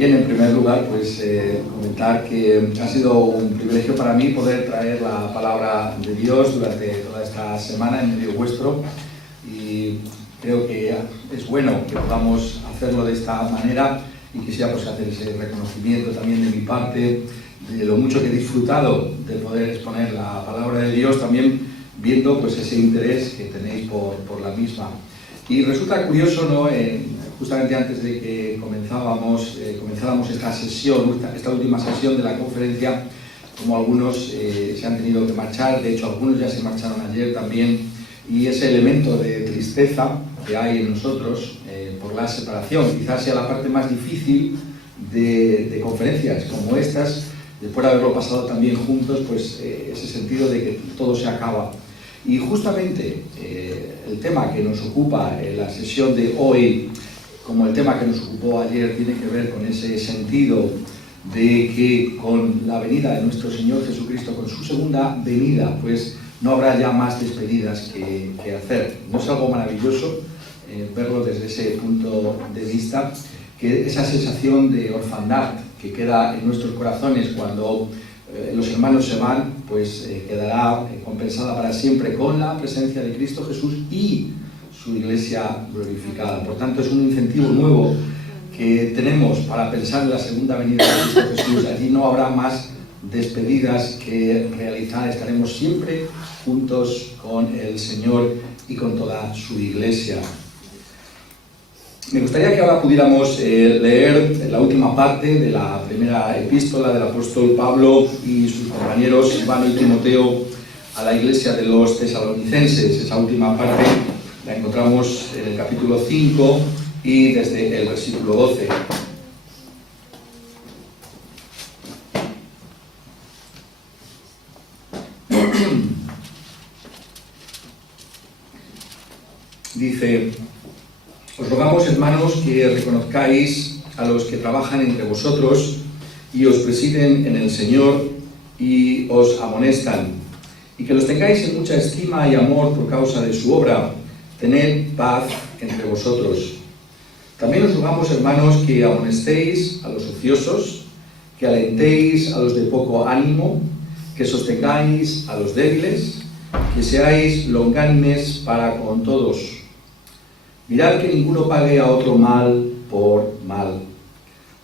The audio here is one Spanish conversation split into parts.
Bien, en primer lugar, pues comentar que ha sido un privilegio para mí poder traer la palabra de Dios durante toda esta semana en medio vuestro, y creo que es bueno que podamos hacerlo de esta manera, y quisiera pues hacer ese reconocimiento también de mi parte de lo mucho que he disfrutado de poder exponer la palabra de Dios, también viendo pues ese interés que tenéis por la misma. Y resulta curioso, ¿no? Justamente antes de que comenzáramos esta sesión, esta última sesión de la conferencia, como algunos se han tenido que marchar, de hecho algunos ya se marcharon ayer también, y ese elemento de tristeza que hay en nosotros por la separación, quizás sea la parte más difícil de conferencias como estas, después de haberlo pasado también juntos, pues ese sentido de que todo se acaba. Y justamente el tema que nos ocupa en la sesión de hoy, como el tema que nos ocupó ayer, tiene que ver con ese sentido de que con la venida de nuestro Señor Jesucristo, con su segunda venida, pues no habrá ya más despedidas que hacer. ¿No es algo maravilloso verlo desde ese punto de vista? Que esa sensación de orfandad que queda en nuestros corazones cuando los hermanos se van, pues quedará compensada para siempre con la presencia de Cristo Jesús y su iglesia glorificada. Por tanto, es un incentivo nuevo que tenemos para pensar en la segunda venida de Cristo Jesús. Allí no habrá más despedidas que realizar, estaremos siempre juntos con el Señor y con toda su iglesia. Me gustaría que ahora pudiéramos leer la última parte de la primera epístola del apóstol Pablo y sus compañeros Silvano y Timoteo a la iglesia de los tesalonicenses. Esa última parte la encontramos en el capítulo 5 y desde el versículo 12. Dice: os rogamos, hermanos, que reconozcáis a los que trabajan entre vosotros y os presiden en el Señor y os amonestan, y que los tengáis en mucha estima y amor por causa de su obra. Tened paz entre vosotros. También os rogamos, hermanos, que amonestéis a los ociosos, que alentéis a los de poco ánimo, que sostengáis a los débiles, que seáis longánimes para con todos. Mirad que ninguno pague a otro mal por mal.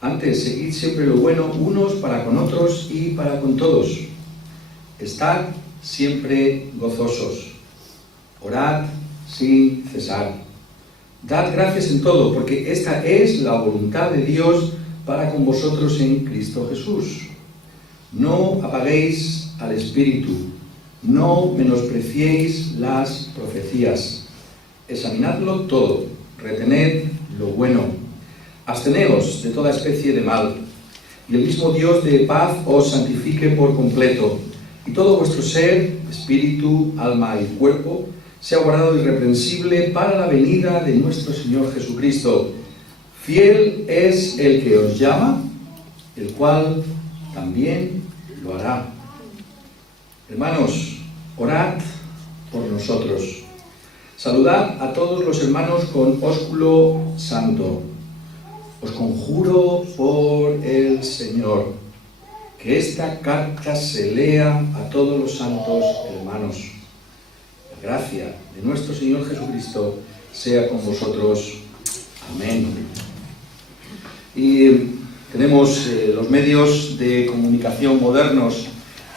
Antes, seguid siempre lo bueno unos para con otros y para con todos. Estad siempre gozosos. Orad sin cesar. Dad gracias en todo, porque esta es la voluntad de Dios para con vosotros en Cristo Jesús. No apaguéis al Espíritu, no menospreciéis las profecías. Examinadlo todo, retened lo bueno, absteneos de toda especie de mal, y el mismo Dios de paz os santifique por completo, y todo vuestro ser, espíritu, alma y cuerpo, sea guardado irreprensible para la venida de nuestro Señor Jesucristo. Fiel es el que os llama, el cual también lo hará. Hermanos, orad por nosotros. Saludad a todos los hermanos con ósculo santo. Os conjuro por el Señor que esta carta se lea a todos los santos hermanos. La gracia de nuestro Señor Jesucristo sea con vosotros. Amén. Y tenemos los medios de comunicación modernos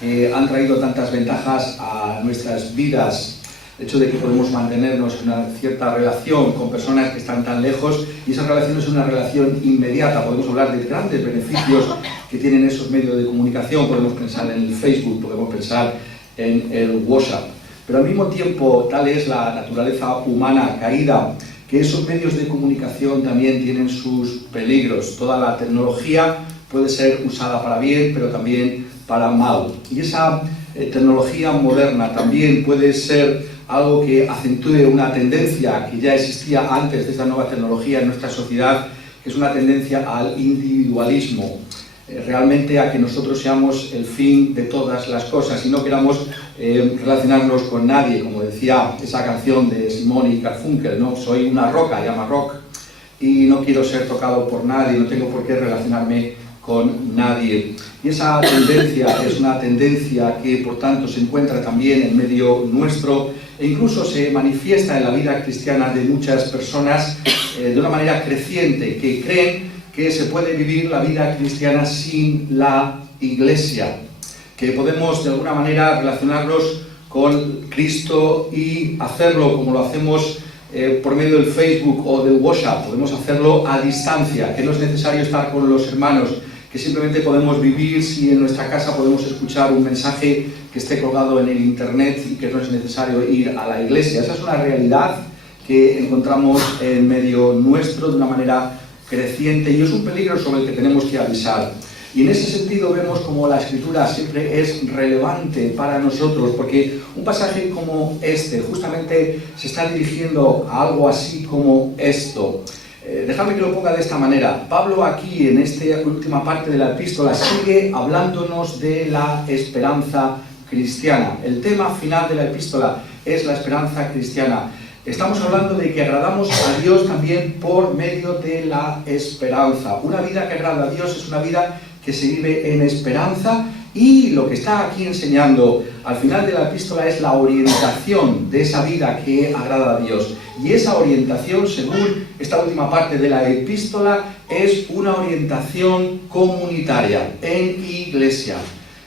que han traído tantas ventajas a nuestras vidas. El hecho de que podemos mantenernos en una cierta relación con personas que están tan lejos, y esa relación es una relación inmediata. Podemos hablar de grandes beneficios que tienen esos medios de comunicación. Podemos pensar en el Facebook, podemos pensar en el WhatsApp. Pero al mismo tiempo, tal es la naturaleza humana caída, que esos medios de comunicación también tienen sus peligros. Toda la tecnología puede ser usada para bien, pero también para mal. Y esa tecnología moderna también puede ser algo que acentúe una tendencia que ya existía antes de esta nueva tecnología en nuestra sociedad, que es una tendencia al individualismo, realmente a que nosotros seamos el fin de todas las cosas y no queramos relacionarnos con nadie, como decía esa canción de Simon y Garfunkel, ¿no? Soy una roca, llama rock. y no quiero ser tocado por nadie, no tengo por qué relacionarme con nadie. Y esa tendencia es una tendencia que por tanto se encuentra también en medio nuestro e incluso se manifiesta en la vida cristiana de muchas personas de una manera creciente, que creen que se puede vivir la vida cristiana sin la Iglesia, que podemos de alguna manera relacionarnos con Cristo y hacerlo como lo hacemos por medio del Facebook o del WhatsApp, podemos hacerlo a distancia, que no es necesario estar con los hermanos, que simplemente podemos vivir si en nuestra casa podemos escuchar un mensaje que esté colgado en el internet y que no es necesario ir a la iglesia. Esa es una realidad que encontramos en medio nuestro de una manera creciente y es un peligro sobre el que tenemos que avisar. Y en ese sentido vemos como la Escritura siempre es relevante para nosotros, porque un pasaje como este justamente se está dirigiendo a algo así como esto. Dejadme que lo ponga de esta manera. Pablo aquí, en esta última parte de la epístola, sigue hablándonos de la esperanza cristiana. El tema final de la epístola es la esperanza cristiana. Estamos hablando de que agradamos a Dios también por medio de la esperanza. Una vida que agrada a Dios es una vida que se vive en esperanza y lo que está aquí enseñando al final de la epístola es la orientación de esa vida que agrada a Dios. Y esa orientación, según esta última parte de la epístola, es una orientación comunitaria, en iglesia.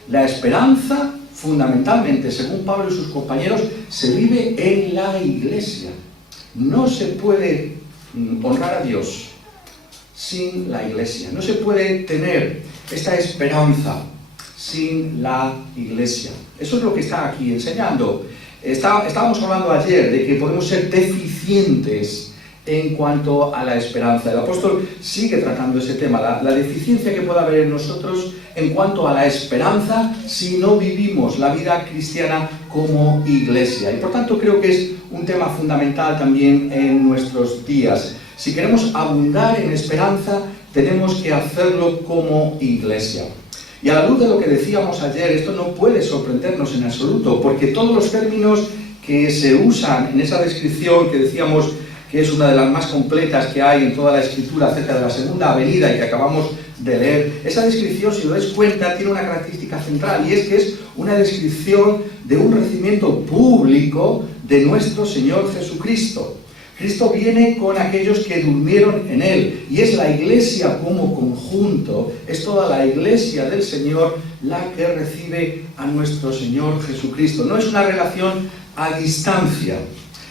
La esperanza, fundamentalmente, según Pablo y sus compañeros, se vive en la iglesia. No se puede honrar a Dios sin la iglesia. No se puede tener esta esperanza sin la iglesia. Eso es lo que está aquí enseñando. Estábamos hablando ayer de que podemos ser deficientes en cuanto a la esperanza. El apóstol sigue tratando ese tema, la deficiencia que puede haber en nosotros en cuanto a la esperanza si no vivimos la vida cristiana como iglesia. Y por tanto creo que es un tema fundamental también en nuestros días. Si queremos abundar en esperanza, tenemos que hacerlo como iglesia. Y a la luz de lo que decíamos ayer, esto no puede sorprendernos en absoluto, porque todos los términos que se usan en esa descripción que decíamos que es una de las más completas que hay en toda la Escritura acerca de la segunda venida y que acabamos de leer, esa descripción, si lo dais cuenta, tiene una característica central y es que es una descripción de un recibimiento público de nuestro Señor Jesucristo. Cristo viene con aquellos que durmieron en Él y es la iglesia como conjunto, es toda la iglesia del Señor la que recibe a nuestro Señor Jesucristo. No es una relación a distancia,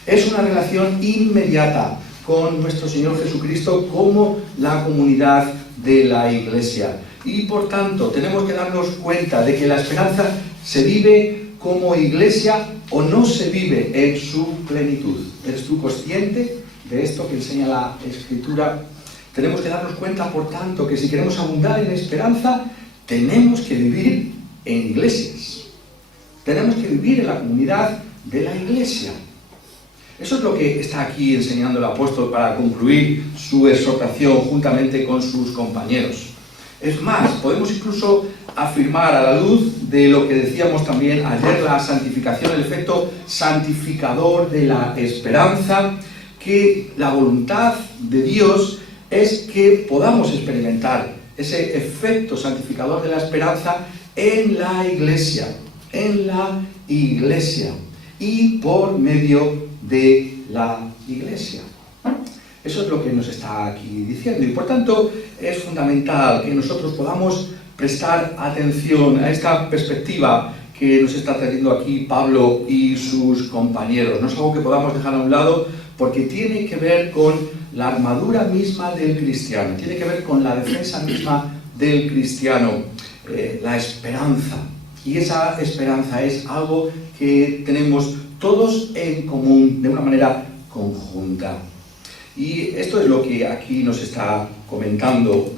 es una relación inmediata con nuestro Señor Jesucristo como la comunidad de la iglesia. Y por tanto tenemos que darnos cuenta de que la esperanza se vive como iglesia o no se vive en su plenitud. ¿Eres tú consciente de esto que enseña la Escritura? Tenemos que darnos cuenta, por tanto, que si queremos abundar en esperanza, tenemos que vivir en iglesias. Tenemos que vivir en la comunidad de la iglesia. Eso es lo que está aquí enseñando el apóstol para concluir su exhortación juntamente con sus compañeros. Es más, podemos incluso afirmar a la luz de lo que decíamos también ayer, la santificación, el efecto santificador de la esperanza, que la voluntad de Dios es que podamos experimentar ese efecto santificador de la esperanza en la iglesia y por medio de la iglesia. Eso es lo que nos está aquí diciendo y por tanto es fundamental que nosotros podamos prestar atención a esta perspectiva que nos está trayendo aquí Pablo y sus compañeros. No es algo que podamos dejar a un lado porque tiene que ver con la armadura misma del cristiano, tiene que ver con la defensa misma del cristiano, la esperanza. Y esa esperanza es algo que tenemos todos en común de una manera conjunta. Y esto es lo que aquí nos está comentando.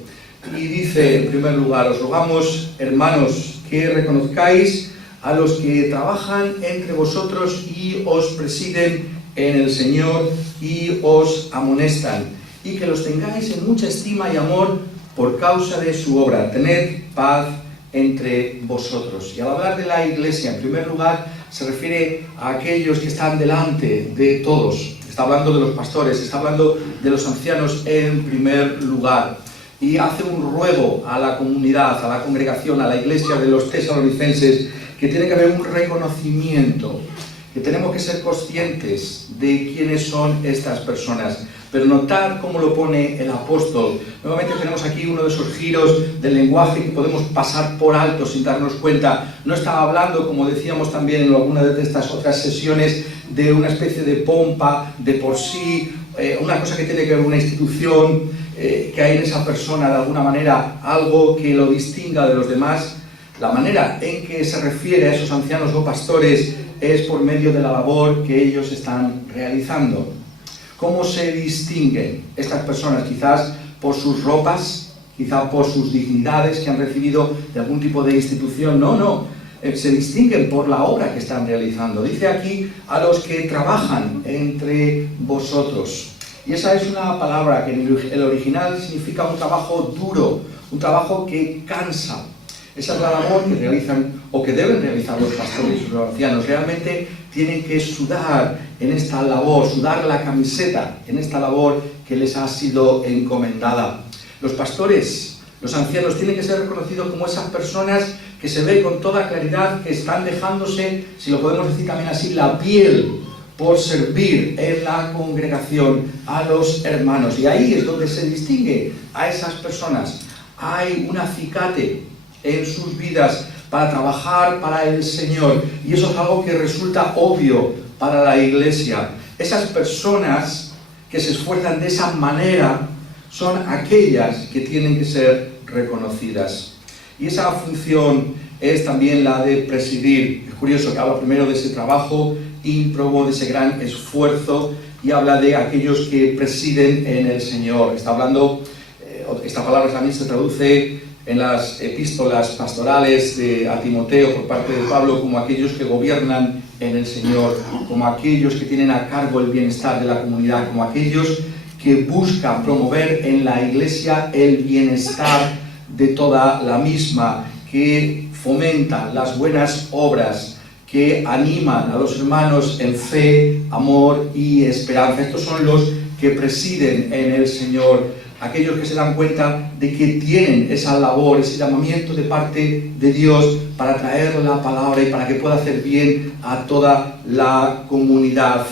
Y dice, en primer lugar, os rogamos, hermanos, que reconozcáis a los que trabajan entre vosotros y os presiden en el Señor y os amonestan, y que los tengáis en mucha estima y amor por causa de su obra. Tened paz entre vosotros. Y al hablar de la iglesia, en primer lugar, se refiere a aquellos que están delante de todos. está hablando de los pastores, está hablando de los ancianos en primer lugar. Y hace un ruego a la comunidad, a la congregación, a la iglesia de los tesalonicenses, que tiene que haber un reconocimiento, que tenemos que ser conscientes de quiénes son estas personas. Pero notar cómo lo pone el apóstol. Nuevamente tenemos aquí uno de esos giros del lenguaje que podemos pasar por alto sin darnos cuenta. No estaba hablando, como decíamos también en alguna de estas otras sesiones, de una especie de pompa, de por sí, una cosa que tiene que ver con una institución, que hay en esa persona de alguna manera algo que lo distinga de los demás. La manera en que se refiere a esos ancianos o pastores es por medio de la labor que ellos están realizando. ¿Cómo se distinguen estas personas? Quizás por sus ropas, quizás por sus dignidades que han recibido de algún tipo de institución. No. Se distinguen por la obra que están realizando. Dice aquí a los que trabajan entre vosotros. Y esa es una palabra que en el original significa un trabajo duro, un trabajo que cansa. Esa es la labor que realizan o que deben realizar los pastores y los ancianos. Realmente tienen que sudar en esta labor, sudar la camiseta en esta labor que les ha sido encomendada. Los pastores, los ancianos, tienen que ser reconocidos como esas personas que se ve con toda claridad que están dejándose, si lo podemos decir también así, la piel por servir en la congregación a los hermanos. Y ahí es donde se distingue a esas personas. Hay un acicate en sus vidas para trabajar para el Señor, y eso es algo que resulta obvio para la iglesia. Esas personas que se esfuerzan de esa manera son aquellas que tienen que ser reconocidas, y esa función es también la de presidir. Es curioso que habla primero de ese trabajo ímprobo, de ese gran esfuerzo, y habla de aquellos que presiden en el Señor. Está hablando, esta palabra también se traduce en las epístolas pastorales a Timoteo por parte de Pablo como aquellos que gobiernan en el Señor, como aquellos que tienen a cargo el bienestar de la comunidad, como aquellos que buscan promover en la iglesia el bienestar de toda la misma, que fomentan las buenas obras, que animan a los hermanos en fe, amor y esperanza. Estos son los que presiden en el Señor, aquellos que se dan cuenta de que tienen esa labor, ese llamamiento de parte de Dios para traer la palabra y para que pueda hacer bien a toda la comunidad.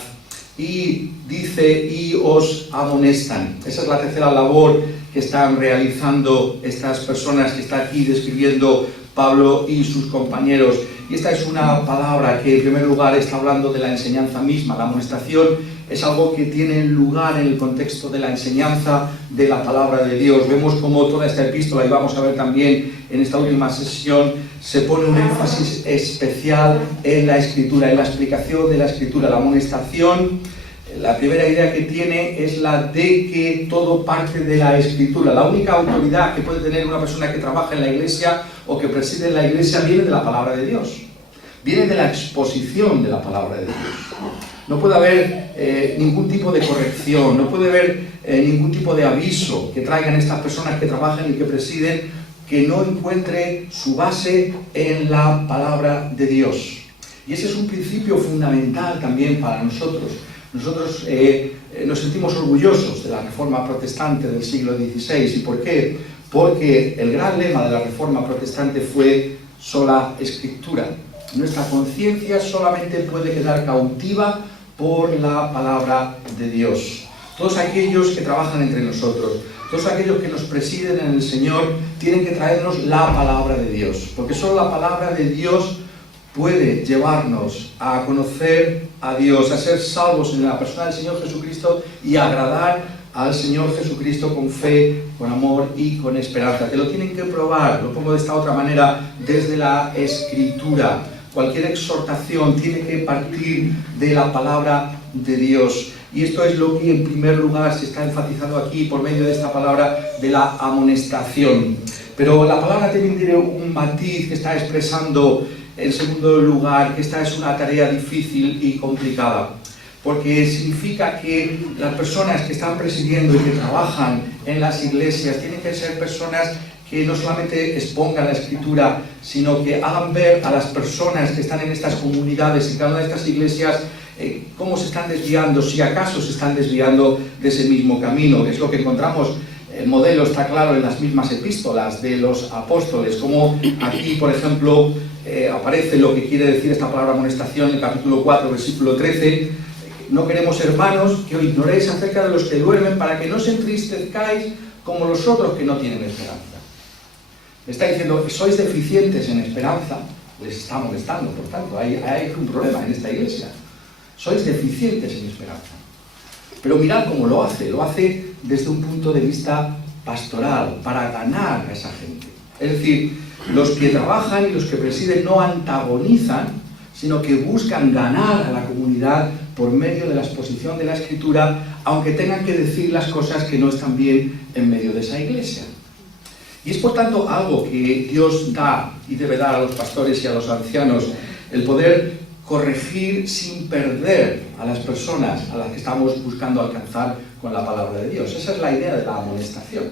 Y dice, y os amonestan. Esa es la tercera labor que están realizando estas personas que está aquí describiendo Pablo y sus compañeros. Y esta es una palabra que en primer lugar está hablando de la enseñanza misma. La amonestación es algo que tiene lugar en el contexto de la enseñanza de la palabra de Dios. Vemos como toda esta epístola, y vamos a ver también en esta última sesión, se pone un énfasis especial en la Escritura, en la explicación de la Escritura. La amonestación, la primera idea que tiene es la de que todo parte de la Escritura. La única autoridad que puede tener una persona que trabaja en la iglesia o que preside en la iglesia viene de la palabra de Dios. Viene de la exposición de la palabra de Dios. No puede haber ningún tipo de corrección, no puede haber ningún tipo de aviso que traigan estas personas que trabajan y que presiden que no encuentre su base en la palabra de Dios. Y ese es un principio fundamental también para nosotros. Nosotros nos sentimos orgullosos de la Reforma Protestante del siglo XVI. ¿Y por qué? Porque el gran lema de la Reforma Protestante fue sola Escritura. Nuestra conciencia solamente puede quedar cautiva por la palabra de Dios. Todos aquellos que trabajan entre nosotros, todos aquellos que nos presiden en el Señor, tienen que traernos la palabra de Dios, porque solo la palabra de Dios puede llevarnos a conocer a Dios, a ser salvos en la persona del Señor Jesucristo y agradar al Señor Jesucristo con fe, con amor y con esperanza. Te lo tienen que probar, lo pongo de esta otra manera, desde la Escritura. Cualquier exhortación tiene que partir de la palabra de Dios. Y esto es lo que en primer lugar se está enfatizando aquí por medio de esta palabra de la amonestación. Pero la palabra también tiene un matiz que está expresando en segundo lugar que esta es una tarea difícil y complicada, porque significa que las personas que están presidiendo y que trabajan en las iglesias tienen que ser personas que no solamente expongan la Escritura, sino que hagan ver a las personas que están en estas comunidades, en cada una de estas iglesias, cómo se están desviando, si acaso se están desviando de ese mismo camino. Es lo que encontramos, el modelo está claro en las mismas epístolas de los apóstoles, como aquí, por ejemplo, aparece lo que quiere decir esta palabra amonestación en el capítulo 4, versículo 13. No queremos, hermanos, que os ignoréis acerca de los que duermen, para que no os entristezcáis como los otros que no tienen esperanza. Está diciendo, sois deficientes en esperanza, les está molestando, por tanto, hay un problema en esta iglesia. Sois deficientes en esperanza. Pero mirad cómo lo hace desde un punto de vista pastoral, para ganar a esa gente. Es decir, los que trabajan y los que presiden no antagonizan, sino que buscan ganar a la comunidad por medio de la exposición de la Escritura, aunque tengan que decir las cosas que no están bien en medio de esa iglesia. Y es por tanto algo que Dios da y debe dar a los pastores y a los ancianos, el poder corregir sin perder a las personas a las que estamos buscando alcanzar con la palabra de Dios. Esa es la idea de la amonestación.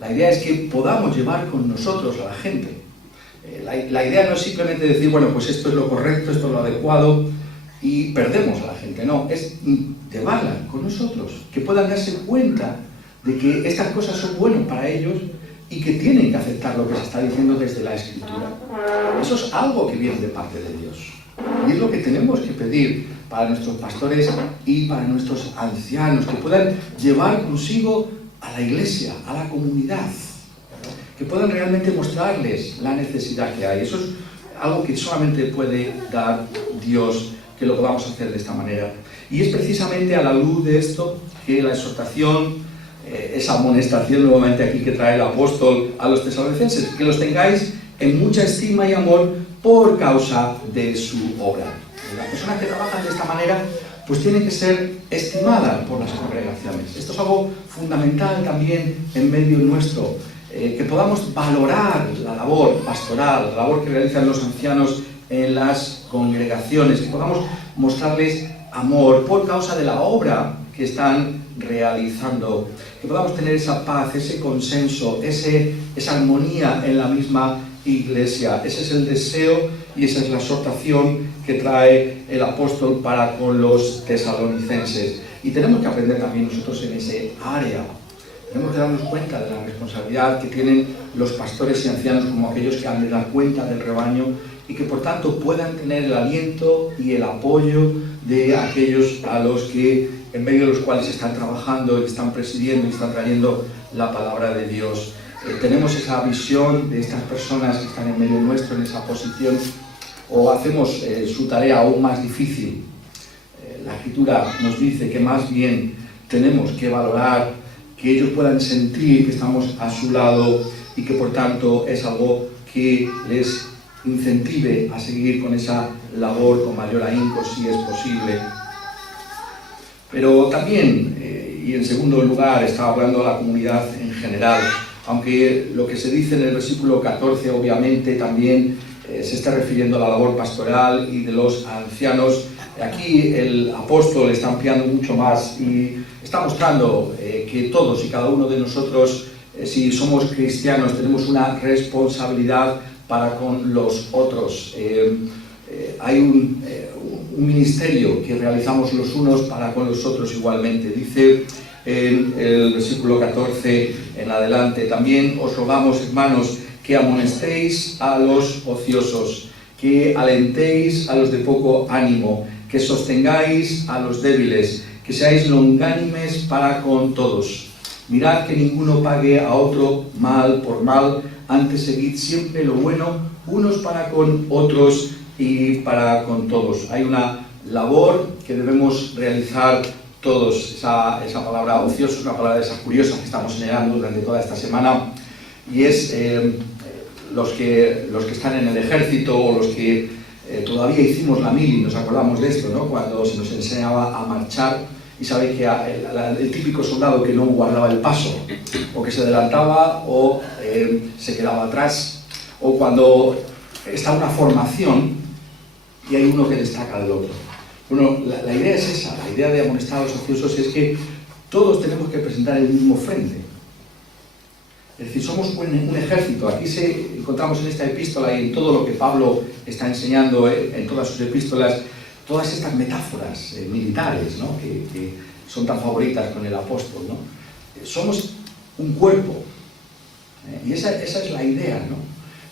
La idea es que podamos llevar con nosotros a la gente. La idea no es simplemente decir, bueno, pues esto es lo correcto, esto es lo adecuado, y perdemos a la gente. No, es llevarla con nosotros, que puedan darse cuenta de que estas cosas son buenas para ellos y que tienen que aceptar lo que se está diciendo desde la Escritura. Eso es algo que viene de parte de Dios. Y es lo que tenemos que pedir para nuestros pastores y para nuestros ancianos, que puedan llevar consigo a la iglesia, a la comunidad, que puedan realmente mostrarles la necesidad que hay. Eso es algo que solamente puede dar Dios, que lo podamos hacer de esta manera. Y es precisamente a la luz de esto que la exhortación, esa amonestación nuevamente aquí que trae el apóstol a los tesalonicenses, que los tengáis en mucha estima y amor por causa de su obra. Las personas que trabajan de esta manera pues tienen que ser estimadas por las congregaciones. Esto es algo fundamental también en medio nuestro, que podamos valorar la labor pastoral, la labor que realizan los ancianos en las congregaciones, que podamos mostrarles amor por causa de la obra que están realizando, que podamos tener esa paz, ese consenso, esa armonía en la misma iglesia. Ese es el deseo y esa es la exhortación que trae el apóstol para con los tesalonicenses. Y tenemos que aprender también nosotros en ese área. Tenemos que darnos cuenta de la responsabilidad que tienen los pastores y ancianos como aquellos que han de dar cuenta del rebaño y que por tanto puedan tener el aliento y el apoyo de aquellos a los que, en medio de los cuales están trabajando, están presidiendo y están trayendo la palabra de Dios. Tenemos esa visión de estas personas que están en medio nuestro, en esa posición, o hacemos su tarea aún más difícil. La Escritura nos dice que más bien tenemos que valorar, que ellos puedan sentir que estamos a su lado y que por tanto es algo que les incentive a seguir con esa labor con mayor ahínco si es posible. Pero también, y en segundo lugar, está hablando a la comunidad en general, aunque lo que se dice en el versículo 14 obviamente también se está refiriendo a la labor pastoral y de los ancianos. Aquí el apóstol está ampliando mucho más y está mostrando que todos y cada uno de nosotros, si somos cristianos, tenemos una responsabilidad para con los otros. Hay un ministerio que realizamos los unos para con los otros igualmente. Dice en el versículo 14 en adelante: también os rogamos, hermanos, que amonestéis a los ociosos, que alentéis a los de poco ánimo, que sostengáis a los débiles, que seáis longánimes para con todos. Mirad que ninguno pague a otro mal por mal, antes seguid siempre lo bueno, unos para con otros y para con todos. Hay una labor que debemos realizar todos. Esa palabra ocioso es una palabra de esas curiosas que estamos señalando durante toda esta semana, y es los que están en el ejército o los que todavía hicimos la mili, nos acordamos de esto, ¿no? Cuando se nos enseñaba a marchar, y sabéis que el típico soldado que no guardaba el paso, o que se adelantaba o se quedaba atrás, o cuando está una formación y hay uno que destaca del otro. Bueno, la idea es esa, la idea de amonestar a los ociosos es que todos tenemos que presentar el mismo frente. Es decir, somos un ejército. Aquí encontramos en esta epístola y en todo lo que Pablo está enseñando en todas sus epístolas, todas estas metáforas militares, ¿no? que son tan favoritas con el apóstol, ¿no? Somos un cuerpo, y esa es la idea, ¿no?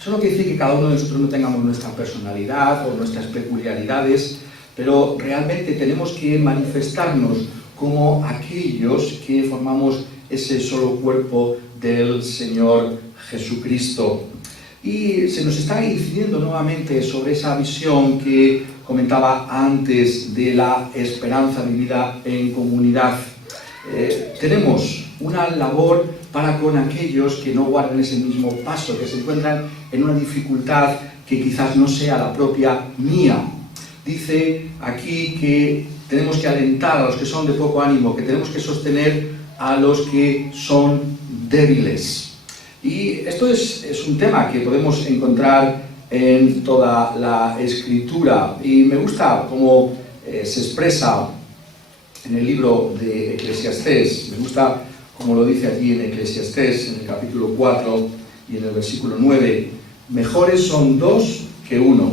Eso no quiere decir que cada uno de nosotros no tengamos nuestra personalidad o nuestras peculiaridades, pero realmente tenemos que manifestarnos como aquellos que formamos ese solo cuerpo del Señor Jesucristo. Y se nos está incidiendo nuevamente sobre esa visión que comentaba antes de la esperanza vivida en comunidad. Tenemos una labor para con aquellos que no guardan ese mismo paso, que se encuentran en una dificultad que quizás no sea la propia mía. Dice aquí que tenemos que alentar a los que son de poco ánimo, que tenemos que sostener a los que son débiles. Y esto es un tema que podemos encontrar en toda la Escritura. Y me gusta cómo se expresa en el libro de Eclesiastés. Me gusta como lo dice aquí en Eclesiastés, en el capítulo 4 y en el versículo 9. Mejores son dos que uno,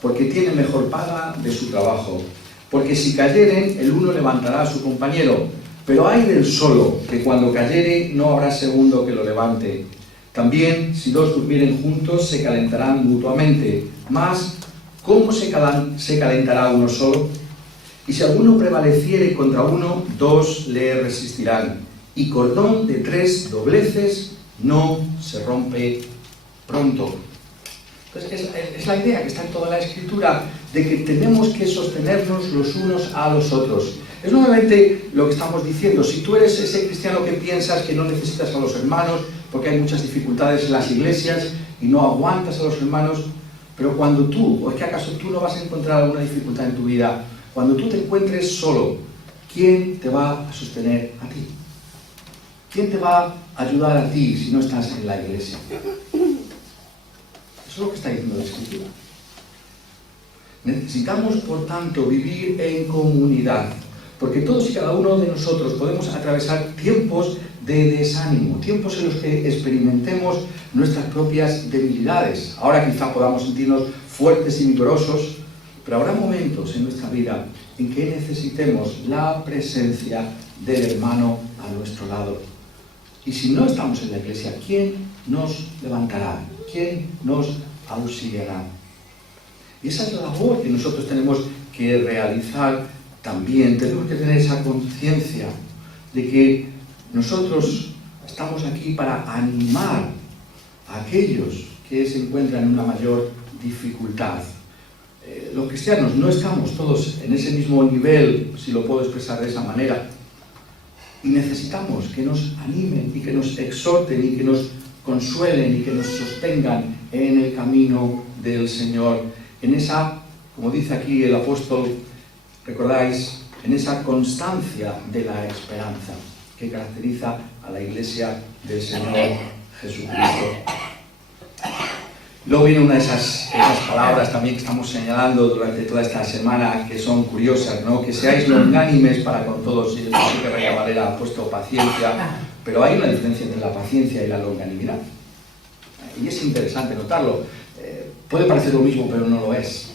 porque tiene mejor paga de su trabajo. Porque si cayeren, el uno levantará a su compañero. Pero ay del solo, que cuando cayere no habrá segundo que lo levante. También, si dos durmieren juntos, se calentarán mutuamente. Mas, ¿cómo se calentará uno solo? Y si alguno prevaleciere contra uno, dos le resistirán. Y cordón de 3 dobleces no se rompe pronto. Entonces, es la idea que está en toda la Escritura, de que tenemos que sostenernos los unos a los otros. Es nuevamente lo que estamos diciendo. Si tú eres ese cristiano que piensas que no necesitas a los hermanos, porque hay muchas dificultades en las iglesias y no aguantas a los hermanos, pero cuando tú, o es que acaso tú no vas a encontrar alguna dificultad en tu vida, cuando tú te encuentres solo, ¿quién te va a sostener a ti? ¿Quién te va a ayudar a ti si no estás en la iglesia? Eso es lo que está diciendo la Escritura. Necesitamos, por tanto, vivir en comunidad, porque todos y cada uno de nosotros podemos atravesar tiempos de desánimo, tiempos en los que experimentemos nuestras propias debilidades. Ahora quizá podamos sentirnos fuertes y vigorosos, pero habrá momentos en nuestra vida en que necesitemos la presencia del hermano a nuestro lado. Y si no estamos en la iglesia, ¿quién nos levantará? ¿Quién nos auxiliará? Y esa es la labor que nosotros tenemos que realizar también. Tenemos que tener esa conciencia de que nosotros estamos aquí para animar a aquellos que se encuentran en una mayor dificultad. Los cristianos no estamos todos en ese mismo nivel, si lo puedo expresar de esa manera, y necesitamos que nos animen y que nos exhorten y que nos consuelen y que nos sostengan en el camino del Señor, en esa, como dice aquí el apóstol, recordáis, en esa constancia de la esperanza que caracteriza a la iglesia del Señor Jesucristo. Luego viene una de esas palabras también que estamos señalando durante toda esta semana, que son curiosas, ¿no? Que seáis longánimes para con todos. Y yo sé que Reina Valera ha puesto paciencia, pero hay una diferencia entre la paciencia y la longanimidad. Y es interesante notarlo. Puede parecer lo mismo, pero no lo es.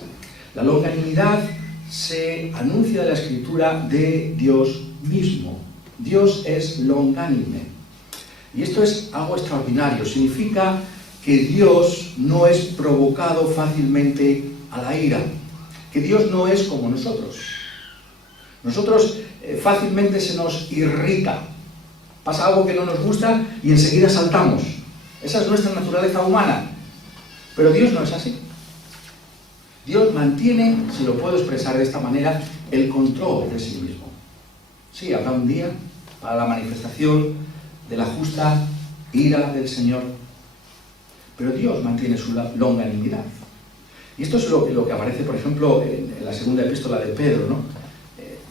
La longanimidad se anuncia de la Escritura de Dios mismo. Dios es longánime. Y esto es algo extraordinario. Significa que Dios no es provocado fácilmente a la ira, que Dios no es como nosotros. Nosotros fácilmente se nos irrita, pasa algo que no nos gusta y enseguida saltamos. Esa es nuestra naturaleza humana, pero Dios no es así. Dios mantiene, si lo puedo expresar de esta manera, el control de sí mismo. Sí, habrá un día para la manifestación de la justa ira del Señor, pero Dios mantiene su longanimidad. Y esto es lo que aparece, por ejemplo, en la segunda epístola de Pedro, ¿no?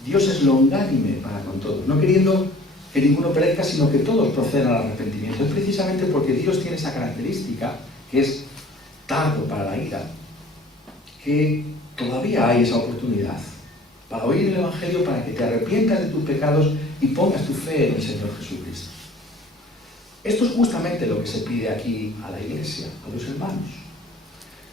Dios es longánime para con todos, no queriendo que ninguno perezca, sino que todos procedan al arrepentimiento. Es precisamente porque Dios tiene esa característica, que es tardo para la ira, que todavía hay esa oportunidad para oír el Evangelio, para que te arrepientas de tus pecados y pongas tu fe en el Señor Jesucristo. Esto es justamente lo que se pide aquí a la iglesia, a los hermanos.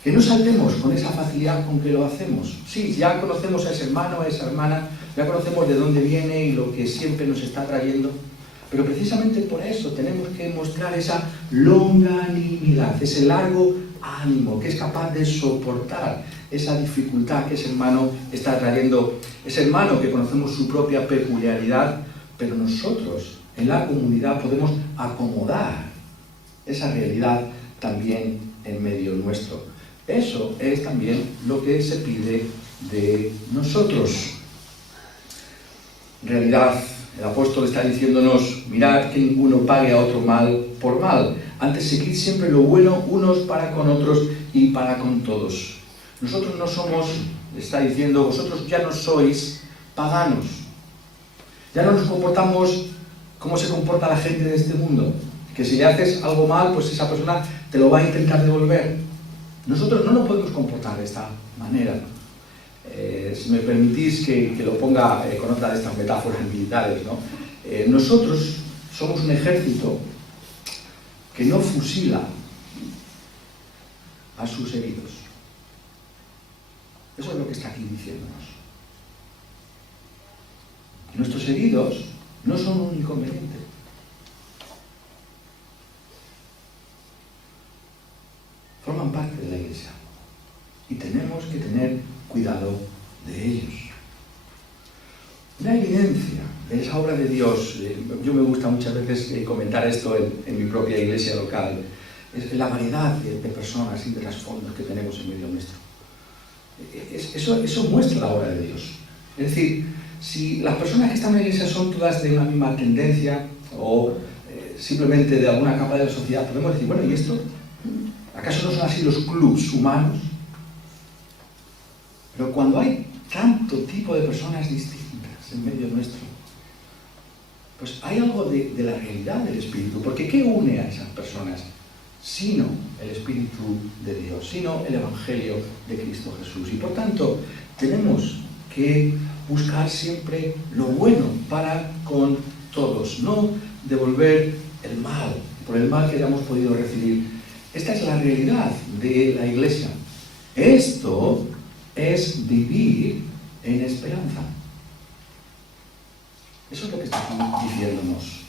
Que no saltemos con esa facilidad con que lo hacemos. Sí, ya conocemos a ese hermano, a esa hermana, ya conocemos de dónde viene y lo que siempre nos está trayendo, pero precisamente por eso tenemos que mostrar esa longanimidad, ese largo ánimo, que es capaz de soportar esa dificultad que ese hermano está trayendo. Ese hermano que conocemos su propia peculiaridad, pero nosotros en la comunidad podemos acomodar esa realidad también en medio nuestro. Eso es también lo que se pide de nosotros. En realidad, el apóstol está diciéndonos: mirad que ninguno pague a otro mal por mal. Antes, seguid siempre lo bueno unos para con otros y para con todos. Nosotros no somos, está diciendo, vosotros ya no sois paganos. Ya no nos comportamos como se comporta la gente de este mundo. Que si le haces algo mal, pues esa persona te lo va a intentar devolver. Nosotros no nos podemos comportar de esta manera. Si me permitís que lo ponga con otra de estas metáforas militares, ¿no? Nosotros somos un ejército que no fusila a sus heridos. Eso es lo que está aquí diciéndonos. Nuestros heridos no son un inconveniente. Forman parte de la Iglesia y tenemos que tener cuidado de ellos. Una evidencia de esa obra de Dios, yo me gusta muchas veces comentar esto en mi propia iglesia local, es la variedad de personas y de trasfondos que tenemos en medio nuestro. Eso muestra la obra de Dios. Es decir, si las personas que están en la iglesia son todas de una misma tendencia o simplemente de alguna capa de la sociedad, podemos decir, bueno, ¿y esto? ¿Acaso no son así los clubs humanos? Pero cuando hay tanto tipo de personas distintas en medio nuestro, pues hay algo de la realidad del Espíritu. Porque ¿qué une a esas personas? Sino el Espíritu de Dios, sino el Evangelio de Cristo Jesús. Y por tanto, tenemos que buscar siempre lo bueno para con todos, no devolver el mal por el mal que hayamos podido recibir. Esta es la realidad de la Iglesia. Esto es vivir en esperanza. Eso es lo que está aquí diciéndonos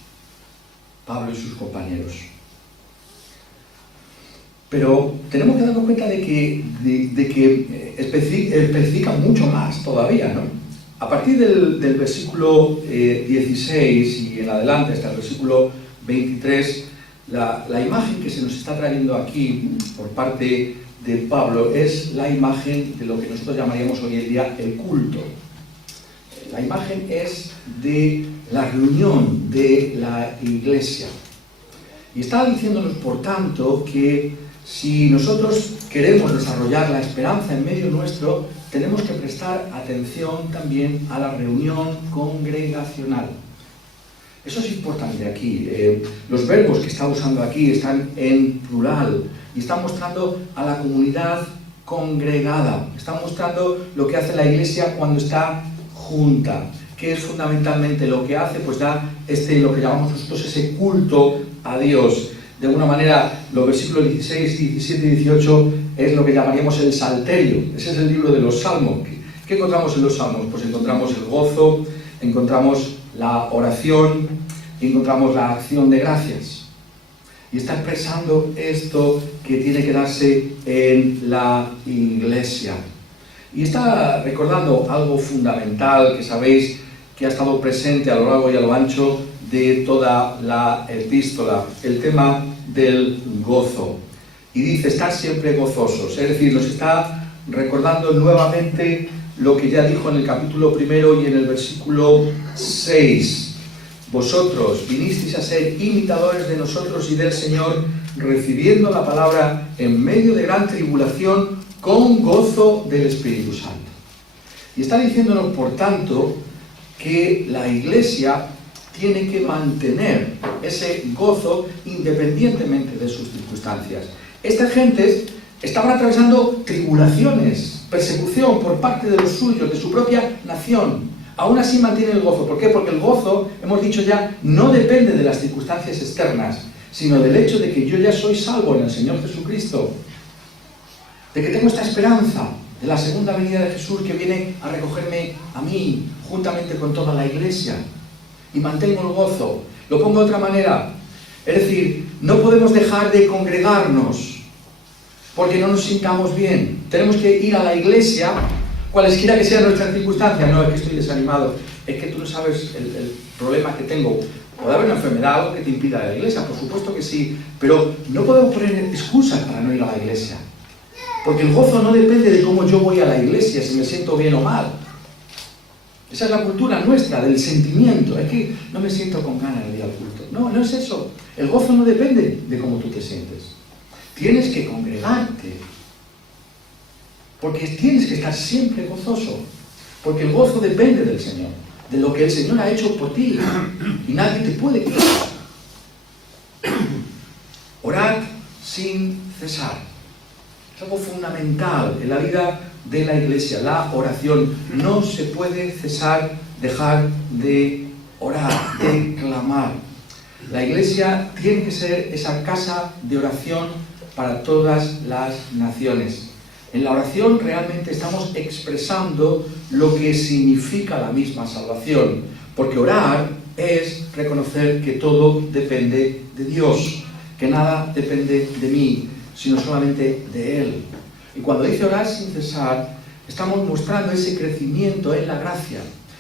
Pablo y sus compañeros. Pero tenemos que darnos cuenta de que especifica mucho más todavía, ¿no? A partir del versículo 16 y en adelante hasta el versículo 23, la imagen que se nos está trayendo aquí por parte de Pablo es la imagen de lo que nosotros llamaríamos hoy en día el culto. La imagen es de la reunión de la iglesia. Y está diciéndonos, por tanto, que si nosotros queremos desarrollar la esperanza en medio nuestro, tenemos que prestar atención también a la reunión congregacional. Eso es importante aquí. Los verbos que está usando aquí están en plural y están mostrando a la comunidad congregada. Están mostrando lo que hace la iglesia cuando está junta, que es fundamentalmente lo que hace, pues da lo que llamamos nosotros ese culto a Dios. De alguna manera, los versículos 16, 17 y 18 es lo que llamaríamos el salterio. Ese es el libro de los Salmos. ¿Qué encontramos en los Salmos? Pues encontramos el gozo, encontramos la oración, encontramos la acción de gracias. Y está expresando esto que tiene que darse en la iglesia. Y está recordando algo fundamental que sabéis que ha estado presente a lo largo y a lo ancho de toda la epístola, el tema del gozo. Y dice, estar siempre gozosos. Es decir, nos está recordando nuevamente lo que ya dijo en el capítulo 1 y en el versículo 6. Vosotros vinisteis a ser imitadores de nosotros y del Señor, recibiendo la palabra en medio de gran tribulación, con gozo del Espíritu Santo. Y está diciéndonos, por tanto, que la iglesia tiene que mantener ese gozo independientemente de sus circunstancias. Estas gentes estaban atravesando tribulaciones, persecución por parte de los suyos, de su propia nación. Aún así mantienen el gozo. ¿Por qué? Porque el gozo, hemos dicho ya, no depende de las circunstancias externas, sino del hecho de que yo ya soy salvo en el Señor Jesucristo. de que tengo esta esperanza de la segunda venida de Jesús que viene a recogerme a mí, juntamente con toda la iglesia, y mantengo el gozo. Lo pongo de otra manera, es decir, no podemos dejar de congregarnos porque no nos sintamos bien. Tenemos que ir a la iglesia, cualesquiera que sean nuestras circunstancias. No, es que estoy desanimado, es que tú no sabes el problema que tengo. Puede haber una enfermedad, algo que te impida ir a la iglesia, por supuesto que sí, pero no podemos poner excusas para no ir a la iglesia. Porque el gozo no depende de cómo yo voy a la iglesia, si me siento bien o mal. Esa es la cultura nuestra, del sentimiento. Es que no me siento con ganas de ir al culto. No, no es eso. El gozo no depende de cómo tú te sientes. Tienes que congregarte. Porque tienes que estar siempre gozoso. Porque el gozo depende del Señor, de lo que el Señor ha hecho por ti. Y nadie te puede quitar. Orad sin cesar. Es algo fundamental en la vida de la iglesia, la oración. No se puede cesar, dejar de orar, de clamar. La iglesia tiene que ser esa casa de oración para todas las naciones. En la oración realmente estamos expresando lo que significa la misma salvación, porque orar es reconocer que todo depende de Dios, que nada depende de mí, sino solamente de Él. Y cuando dice orar sin cesar, estamos mostrando ese crecimiento en la gracia,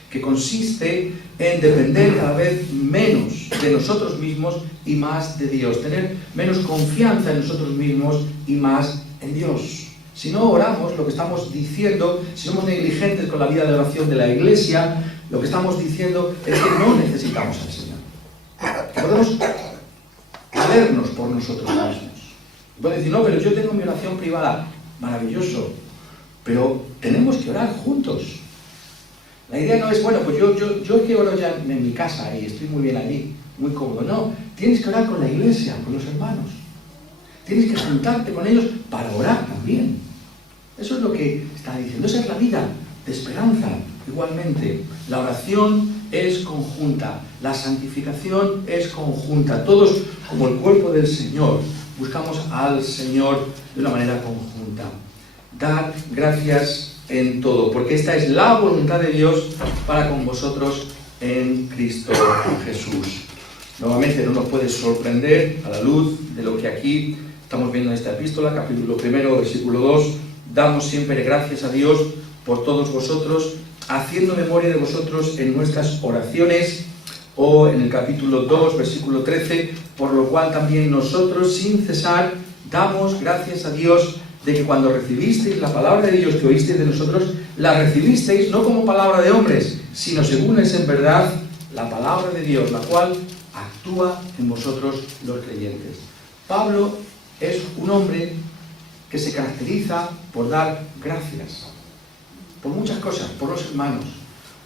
que consiste en depender cada vez menos de nosotros mismos y más de Dios, tener menos confianza en nosotros mismos y más en Dios. Si no oramos, lo que estamos diciendo, si somos negligentes con la vida de oración de la iglesia, lo que estamos diciendo es que no necesitamos al Señor. Que podemos valernos por nosotros mismos. Pueden decir, no, pero yo tengo mi oración privada. Maravilloso. Pero tenemos que orar juntos. La idea no es, bueno, pues yo es que oro ya en mi casa y estoy muy bien allí, muy cómodo. No, tienes que orar con la iglesia, con los hermanos. Tienes que juntarte con ellos para orar también. Eso es lo que está diciendo. Esa es la vida de esperanza. Igualmente, la oración es conjunta, la santificación es conjunta. Todos, como el cuerpo del Señor, buscamos al Señor de una manera conjunta. Dad gracias en todo, porque esta es la voluntad de Dios para con vosotros en Cristo Jesús. Nuevamente no nos puede sorprender a la luz de lo que aquí estamos viendo en esta epístola, capítulo 1, versículo 2. Damos siempre gracias a Dios por todos vosotros, haciendo memoria de vosotros en nuestras oraciones, o en el capítulo 2, versículo 13, por lo cual también nosotros sin cesar damos gracias a Dios de que cuando recibisteis la palabra de Dios que oísteis de nosotros, la recibisteis no como palabra de hombres, sino según es en verdad la palabra de Dios, la cual actúa en vosotros los creyentes. Pablo es un hombre que se caracteriza por dar gracias, por muchas cosas, por los hermanos,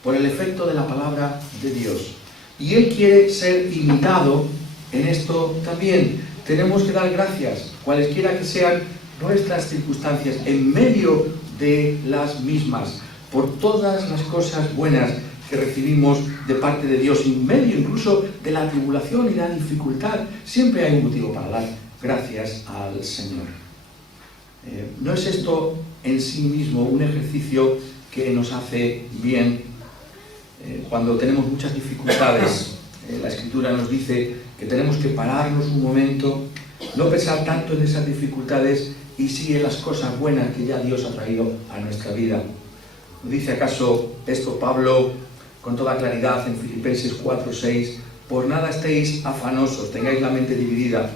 por el efecto de la palabra de Dios. Y él quiere ser imitado en esto también. Tenemos que dar gracias, cualesquiera que sean nuestras circunstancias, en medio de las mismas, por todas las cosas buenas que recibimos de parte de Dios, en medio incluso de la tribulación y la dificultad. Siempre hay un motivo para dar gracias al Señor. No es esto en sí mismo un ejercicio que nos hace bien cuando tenemos muchas dificultades. La Escritura nos dice que tenemos que pararnos un momento, no pensar tanto en esas dificultades y sí en las cosas buenas que ya Dios ha traído a nuestra vida. ¿No dice acaso esto Pablo con toda claridad en Filipenses 4:6? Por nada estéis afanosos, tengáis la mente dividida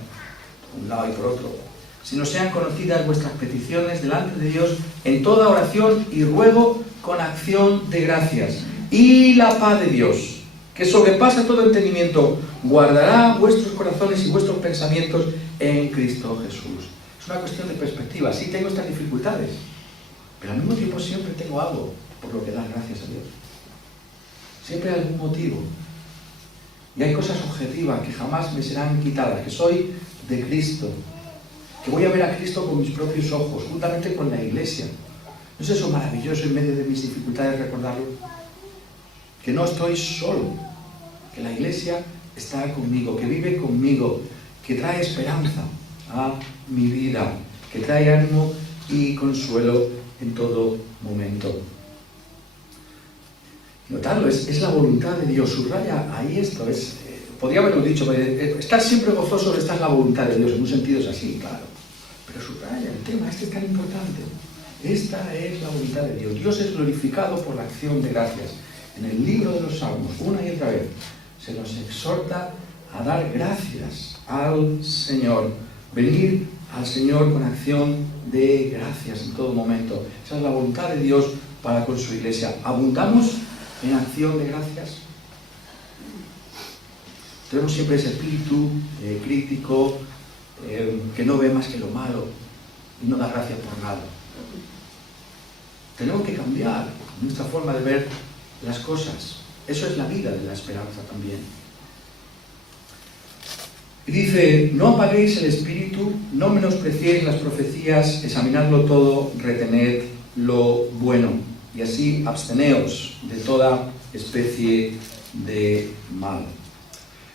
por un lado y por otro, sino sean conocidas vuestras peticiones delante de Dios en toda oración y ruego con acción de gracias. Y la paz de Dios, que sobrepasa todo entendimiento, guardará vuestros corazones y vuestros pensamientos en Cristo Jesús. Es una cuestión de perspectiva. Sí tengo estas dificultades, pero al mismo tiempo siempre tengo algo por lo que dar gracias a Dios. Siempre hay algún motivo. Y hay cosas objetivas que jamás me serán quitadas, que soy de Cristo, que voy a ver a Cristo con mis propios ojos, juntamente con la iglesia. ¿No es eso maravilloso en medio de mis dificultades recordarlo? Que no estoy solo, que la iglesia está conmigo, que vive conmigo, que trae esperanza a mi vida, que trae ánimo y consuelo en todo momento. Notadlo, es la voluntad de Dios. Subraya ahí esto. Podría haberlo dicho, pero estar siempre gozoso, esta es la voluntad de Dios. En un sentido es así, claro. Pero subraya el tema, es tan importante. Esta es la voluntad de Dios. Dios es glorificado por la acción de gracias. En el libro de los Salmos, una y otra vez, se nos exhorta a dar gracias al Señor. Venir al Señor con acción de gracias en todo momento. Esa es la voluntad de Dios para con su iglesia. ¿Abundamos en acción de gracias? Tenemos siempre ese espíritu crítico que no ve más que lo malo y no da gracias por nada. Tenemos que cambiar nuestra forma de ver las cosas. Eso es la vida de la esperanza también. Y dice, no apaguéis el espíritu, no menospreciéis las profecías, examinadlo todo, retened lo bueno, y así absteneos de toda especie de mal.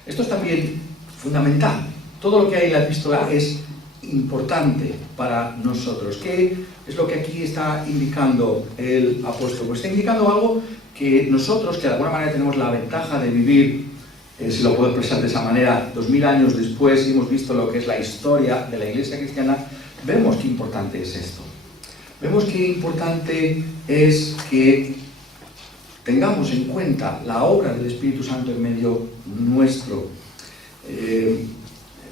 Esto es también fundamental. Todo lo que hay en la epístola es importante para nosotros. ¿Qué es lo que aquí está indicando el apóstol? Pues está indicando algo que nosotros, que de alguna manera tenemos la ventaja de vivir, si lo puedo expresar de esa manera, 2000 años después, y hemos visto lo que es la historia de la Iglesia cristiana, vemos qué importante es esto. Vemos qué importante es que tengamos en cuenta la obra del Espíritu Santo en medio nuestro.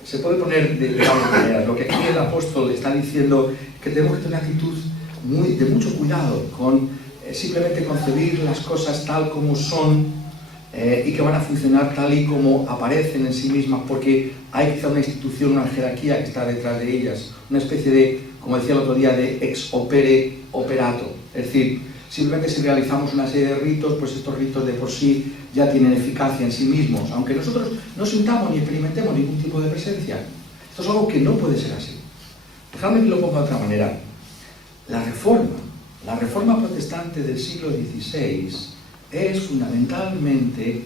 Se puede poner de varias maneras. Lo que aquí el apóstol está diciendo es que tenemos que tener una actitud de mucho cuidado con simplemente concebir las cosas tal como son y que van a funcionar tal y como aparecen en sí mismas, porque hay quizá una institución, una jerarquía que está detrás de ellas, una especie de, como decía el otro día, de ex opere operato. Es decir, simplemente si realizamos una serie de ritos, pues estos ritos de por sí ya tienen eficacia en sí mismos, aunque nosotros no sintamos ni experimentemos ningún tipo de presencia. Esto es algo que no puede ser así. Dejadme que lo ponga de otra manera. La reforma protestante del siglo XVI es fundamentalmente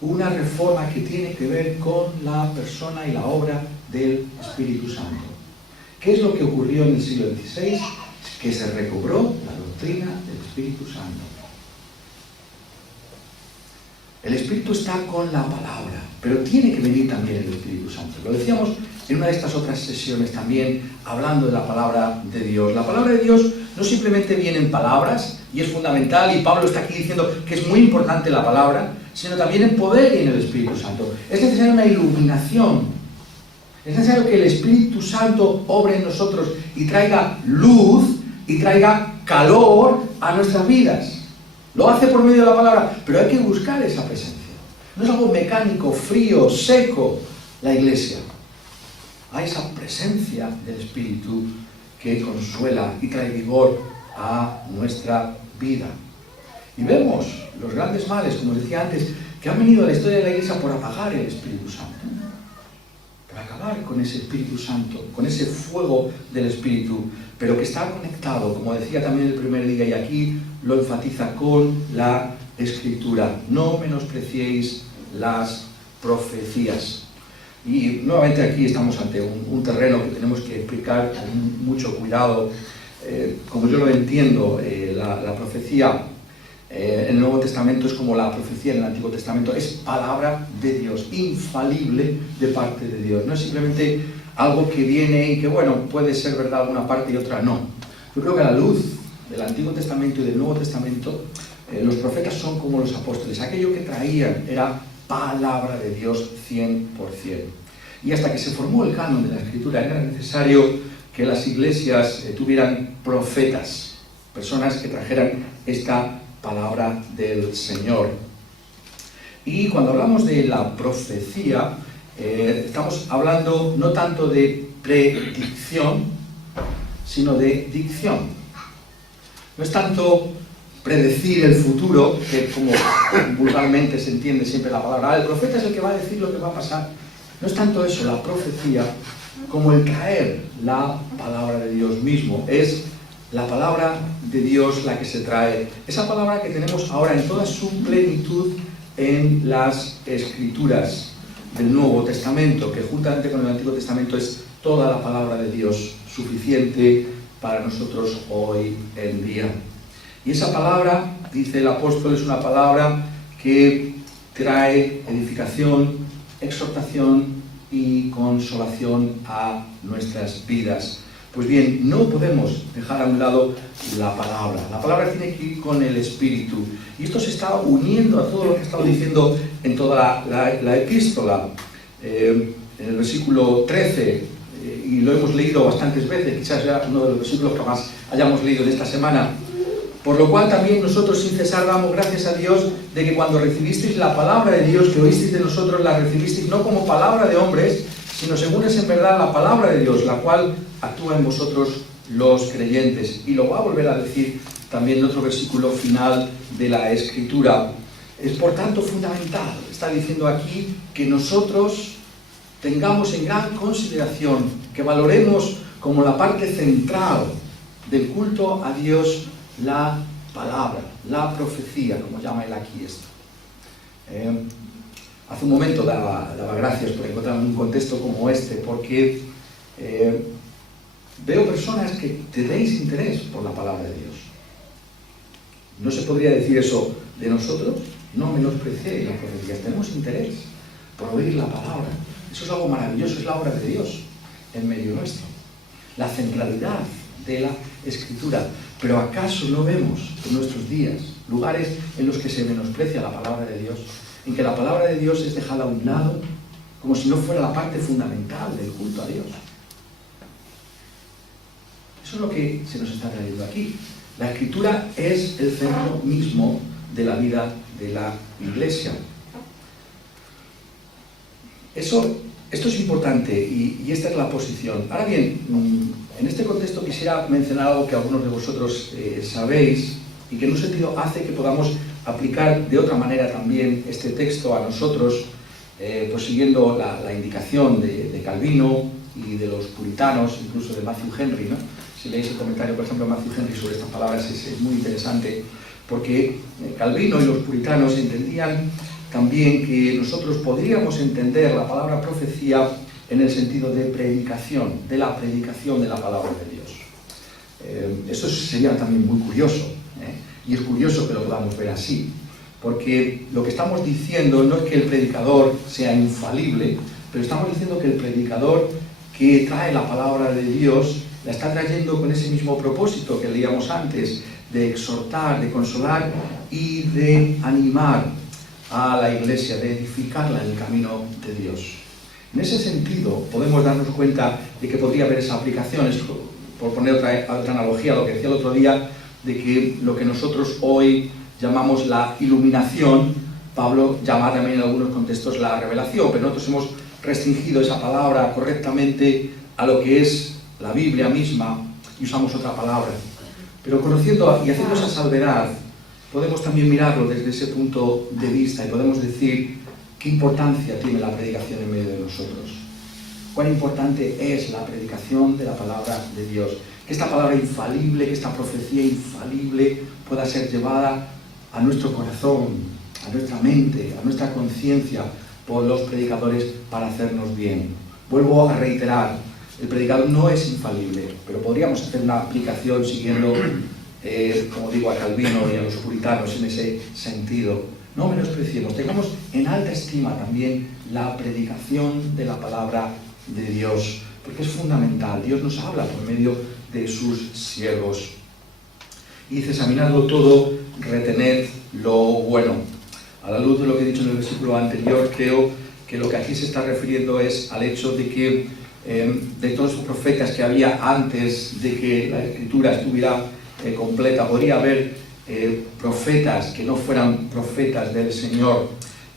una reforma que tiene que ver con la persona y la obra del Espíritu Santo. ¿Qué es lo que ocurrió en el siglo XVI? Que se recobró la doctrina del Espíritu Santo. El Espíritu está con la palabra, pero tiene que venir también el Espíritu Santo. Lo decíamos en una de estas otras sesiones también, hablando de la palabra de Dios. La palabra de Dios no simplemente viene en palabras, y es fundamental, y Pablo está aquí diciendo que es muy importante la palabra, sino también en poder y en el Espíritu Santo. Es necesaria una iluminación. Es necesario que el Espíritu Santo obre en nosotros y traiga luz y traiga calor a nuestras vidas. Lo hace por medio de la palabra, pero hay que buscar esa presencia. No es algo mecánico, frío, seco, la iglesia. Hay esa presencia del Espíritu que consuela y trae vigor a nuestra vida. Y vemos los grandes males, como decía antes, que han venido a la historia de la iglesia por apagar el Espíritu Santo. Por acabar con ese Espíritu Santo, con ese fuego del Espíritu, pero que está conectado, como decía también el primer día, y aquí lo enfatiza, con la Escritura. No menospreciéis las profecías. Y nuevamente aquí estamos ante un terreno que tenemos que explicar con mucho cuidado. Como yo lo entiendo, la profecía en el Nuevo Testamento es como la profecía en el Antiguo Testamento. Es palabra de Dios, infalible de parte de Dios. No es simplemente algo que viene y que, bueno, puede ser verdad una parte y otra no. Yo creo que a la luz del Antiguo Testamento y del Nuevo Testamento, los profetas son como los apóstoles. Aquello que traían era palabra de Dios 100%. Y hasta que se formó el canon de la Escritura era necesario que las iglesias tuvieran profetas, personas que trajeran esta palabra del Señor. Y cuando hablamos de la profecía, estamos hablando no tanto de predicción, sino de dicción. No es tanto predecir el futuro, que como vulgarmente se entiende siempre la palabra, el profeta es el que va a decir lo que va a pasar. No es tanto eso, la profecía, como el traer la palabra de Dios mismo. Es la palabra de Dios la que se trae. Esa palabra que tenemos ahora en toda su plenitud en las Escrituras del Nuevo Testamento, que juntamente con el Antiguo Testamento es toda la palabra de Dios, suficiente para nosotros hoy en día. Y esa palabra, dice el apóstol, es una palabra que trae edificación, exhortación y consolación a nuestras vidas. Pues bien, no podemos dejar a un lado la palabra. La palabra tiene que ir con el Espíritu. Y esto se está uniendo a todo lo que estamos diciendo en toda la epístola. En el versículo 13, y lo hemos leído bastantes veces, quizás sea uno de los versículos que más hayamos leído en esta semana. Por lo cual también nosotros sin cesar damos gracias a Dios de que cuando recibisteis la palabra de Dios que oísteis de nosotros, la recibisteis no como palabra de hombres, sino según es en verdad la palabra de Dios, la cual actúa en vosotros los creyentes. Y lo va a volver a decir también en otro versículo final de la Escritura. Es por tanto fundamental, está diciendo aquí, que nosotros tengamos en gran consideración, que valoremos como la parte central del culto a Dios la palabra, la profecía, como llama él aquí esto. Hace un momento daba gracias por encontrar un contexto como este, porque veo personas que tenéis interés por la palabra de Dios. ¿No se podría decir eso de nosotros? No menospreciéis las profecías, tenemos interés por oír la palabra. Eso es algo maravilloso, es la obra de Dios en medio nuestro. La centralidad de la Escritura. Pero ¿acaso no vemos en nuestros días lugares en los que se menosprecia la palabra de Dios? En que la palabra de Dios es dejada a un lado, como si no fuera la parte fundamental del culto a Dios. Eso es lo que se nos está trayendo aquí. La Escritura es el centro mismo de la vida de la Iglesia. Esto es importante y esta es la posición. Ahora bien, en este contexto quisiera mencionar algo que algunos de vosotros sabéis y que en un sentido hace que podamos aplicar de otra manera también este texto a nosotros, pues siguiendo la indicación de Calvino y de los puritanos, incluso de Matthew Henry, ¿no? Si leéis el comentario, por ejemplo, de Matthew Henry sobre estas palabras, es muy interesante, porque Calvino y los puritanos entendían también que nosotros podríamos entender la palabra profecía en el sentido de predicación, de la predicación de la palabra de Dios. Eso sería también muy curioso, y es curioso que lo podamos ver así, porque lo que estamos diciendo no es que el predicador sea infalible, pero estamos diciendo que el predicador que trae la palabra de Dios la está trayendo con ese mismo propósito que leíamos antes, de exhortar, de consolar y de animar a la Iglesia, de edificarla en el camino de Dios. En ese sentido, podemos darnos cuenta de que podría haber esa aplicación, por poner otra analogía a lo que decía el otro día, de que lo que nosotros hoy llamamos la iluminación, Pablo llama también en algunos contextos la revelación, pero nosotros hemos restringido esa palabra correctamente a lo que es la Biblia misma y usamos otra palabra. Pero conociendo y haciendo esa salvedad, podemos también mirarlo desde ese punto de vista y podemos decir qué importancia tiene la predicación en medio de nosotros. Cuán importante es la predicación de la palabra de Dios. Que esta palabra infalible, que esta profecía infalible pueda ser llevada a nuestro corazón, a nuestra mente, a nuestra conciencia por los predicadores para hacernos bien. Vuelvo a reiterar, el predicador no es infalible, pero podríamos hacer una aplicación siguiendo, como digo, a Calvino y a los puritanos en ese sentido. No menospreciemos, tengamos en alta estima también la predicación de la palabra de Dios, porque es fundamental. Dios nos habla por medio de sus siervos. Y dice, examinadlo todo, retened lo bueno. A la luz de lo que he dicho en el versículo anterior, creo que lo que aquí se está refiriendo es al hecho de que de todos los profetas que había antes de que la Escritura estuviera completa, podría haber profetas que no fueran profetas del Señor.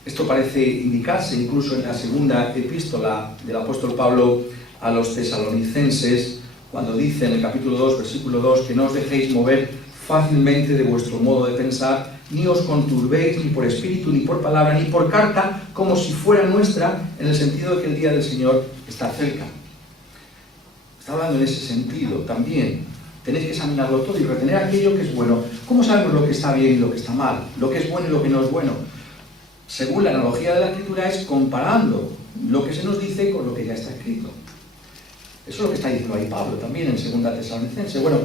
Esto parece indicarse incluso en la segunda epístola del apóstol Pablo a los tesalonicenses, cuando dice en el capítulo 2, versículo 2, que no os dejéis mover fácilmente de vuestro modo de pensar, ni os conturbéis ni por espíritu, ni por palabra, ni por carta, como si fuera nuestra, en el sentido de que el día del Señor está cerca. Está hablando en ese sentido también. Tenéis que examinarlo todo y retener aquello que es bueno. ¿Cómo sabemos lo que está bien y lo que está mal? Lo que es bueno y lo que no es bueno. Según la analogía de la Escritura, es comparando lo que se nos dice con lo que ya está escrito. Eso es lo que está diciendo ahí Pablo también en 2 Tesalonicenses. Bueno,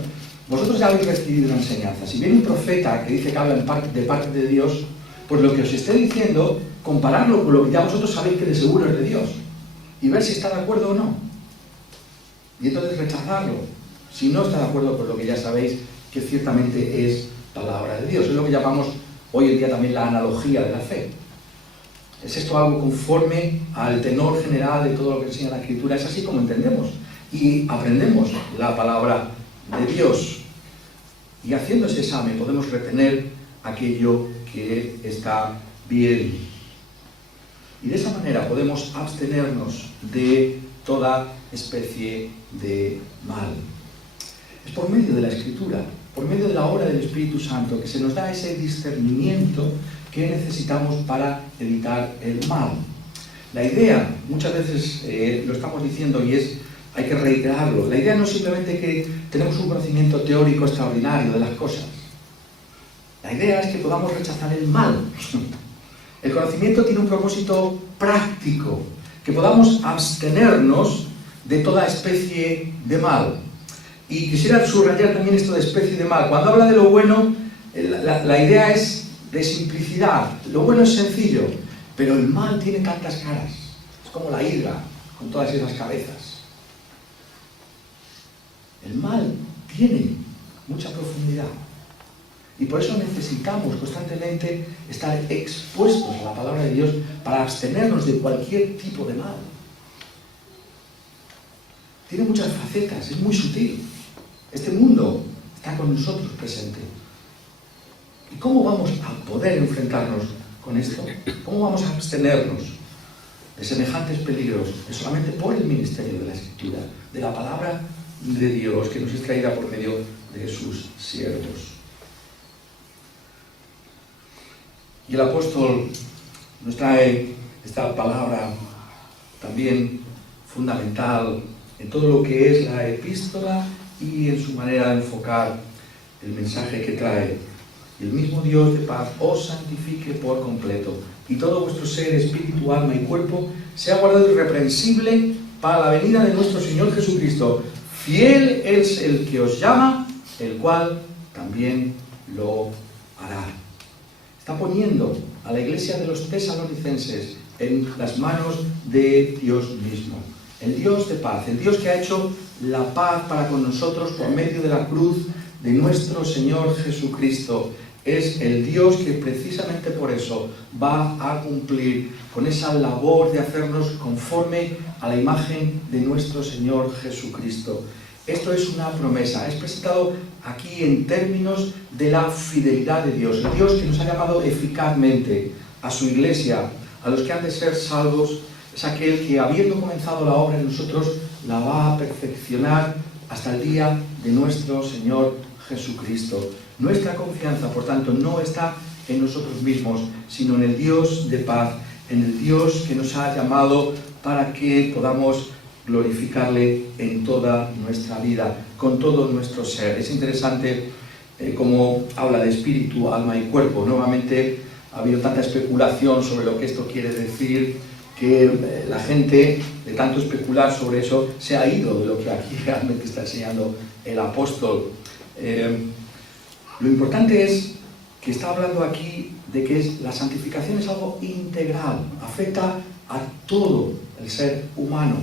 vosotros ya habéis recibido una enseñanza. Si viene un profeta que dice que habla de parte de Dios, pues lo que os esté diciendo, compararlo con lo que ya vosotros sabéis que de seguro es de Dios. Y ver si está de acuerdo o no. Y entonces rechazarlo. Si no está de acuerdo con lo que ya sabéis que ciertamente es palabra de Dios. Es lo que llamamos hoy en día también la analogía de la fe. ¿Es esto algo conforme al tenor general de todo lo que enseña la Escritura? Es así como entendemos y aprendemos la palabra de Dios. Y haciendo ese examen podemos retener aquello que está bien. Y de esa manera podemos abstenernos de toda especie de mal. Es por medio de la Escritura, por medio de la obra del Espíritu Santo, que se nos da ese discernimiento que necesitamos para evitar el mal. La idea, muchas veces lo estamos diciendo y hay que reiterarlo, la idea no es simplemente que tenemos un conocimiento teórico extraordinario de las cosas. La idea es que podamos rechazar el mal. El conocimiento tiene un propósito práctico, que podamos abstenernos de toda especie de mal. Y quisiera subrayar también esto de especie de mal. Cuando habla de lo bueno, la idea es de simplicidad. Lo bueno es sencillo, pero el mal tiene tantas caras. Es como la hidra, con todas esas cabezas. El mal tiene mucha profundidad. Y por eso necesitamos constantemente estar expuestos a la palabra de Dios para abstenernos de cualquier tipo de mal. Tiene muchas facetas, es muy sutil. Este mundo está con nosotros presente. ¿Y cómo vamos a poder enfrentarnos con esto? ¿Cómo vamos a abstenernos de semejantes peligros? Es solamente por el ministerio de la Escritura, de la palabra de Dios que nos es traída por medio de sus siervos. Y el apóstol nos trae esta palabra también fundamental en todo lo que es la epístola y en su manera de enfocar el mensaje que trae. El mismo Dios de paz os santifique por completo, y todo vuestro ser, espíritu, alma y cuerpo sea guardado irreprensible para la venida de nuestro Señor Jesucristo. Fiel es el que os llama, el cual también lo hará. Está poniendo a la iglesia de los tesalonicenses en las manos de Dios mismo. El Dios de paz, el Dios que ha hecho la paz para con nosotros por medio de la cruz de nuestro Señor Jesucristo. Es el Dios que precisamente por eso va a cumplir con esa labor de hacernos conforme a la imagen de nuestro Señor Jesucristo. Esto es una promesa, es presentado aquí en términos de la fidelidad de Dios. El Dios que nos ha llamado eficazmente a su iglesia, a los que han de ser salvos, es aquel que, habiendo comenzado la obra en nosotros, la va a perfeccionar hasta el día de nuestro Señor Jesucristo. Nuestra confianza, por tanto, no está en nosotros mismos, sino en el Dios de paz, en el Dios que nos ha llamado para que podamos glorificarle en toda nuestra vida, con todo nuestro ser. Es interesante cómo habla de espíritu, alma y cuerpo. Nuevamente ha habido tanta especulación sobre lo que esto quiere decir, que la gente, de tanto especular sobre eso, se ha ido de lo que aquí realmente está enseñando el apóstol. Lo importante es que está hablando aquí de que la santificación es algo integral, afecta a todo el ser humano,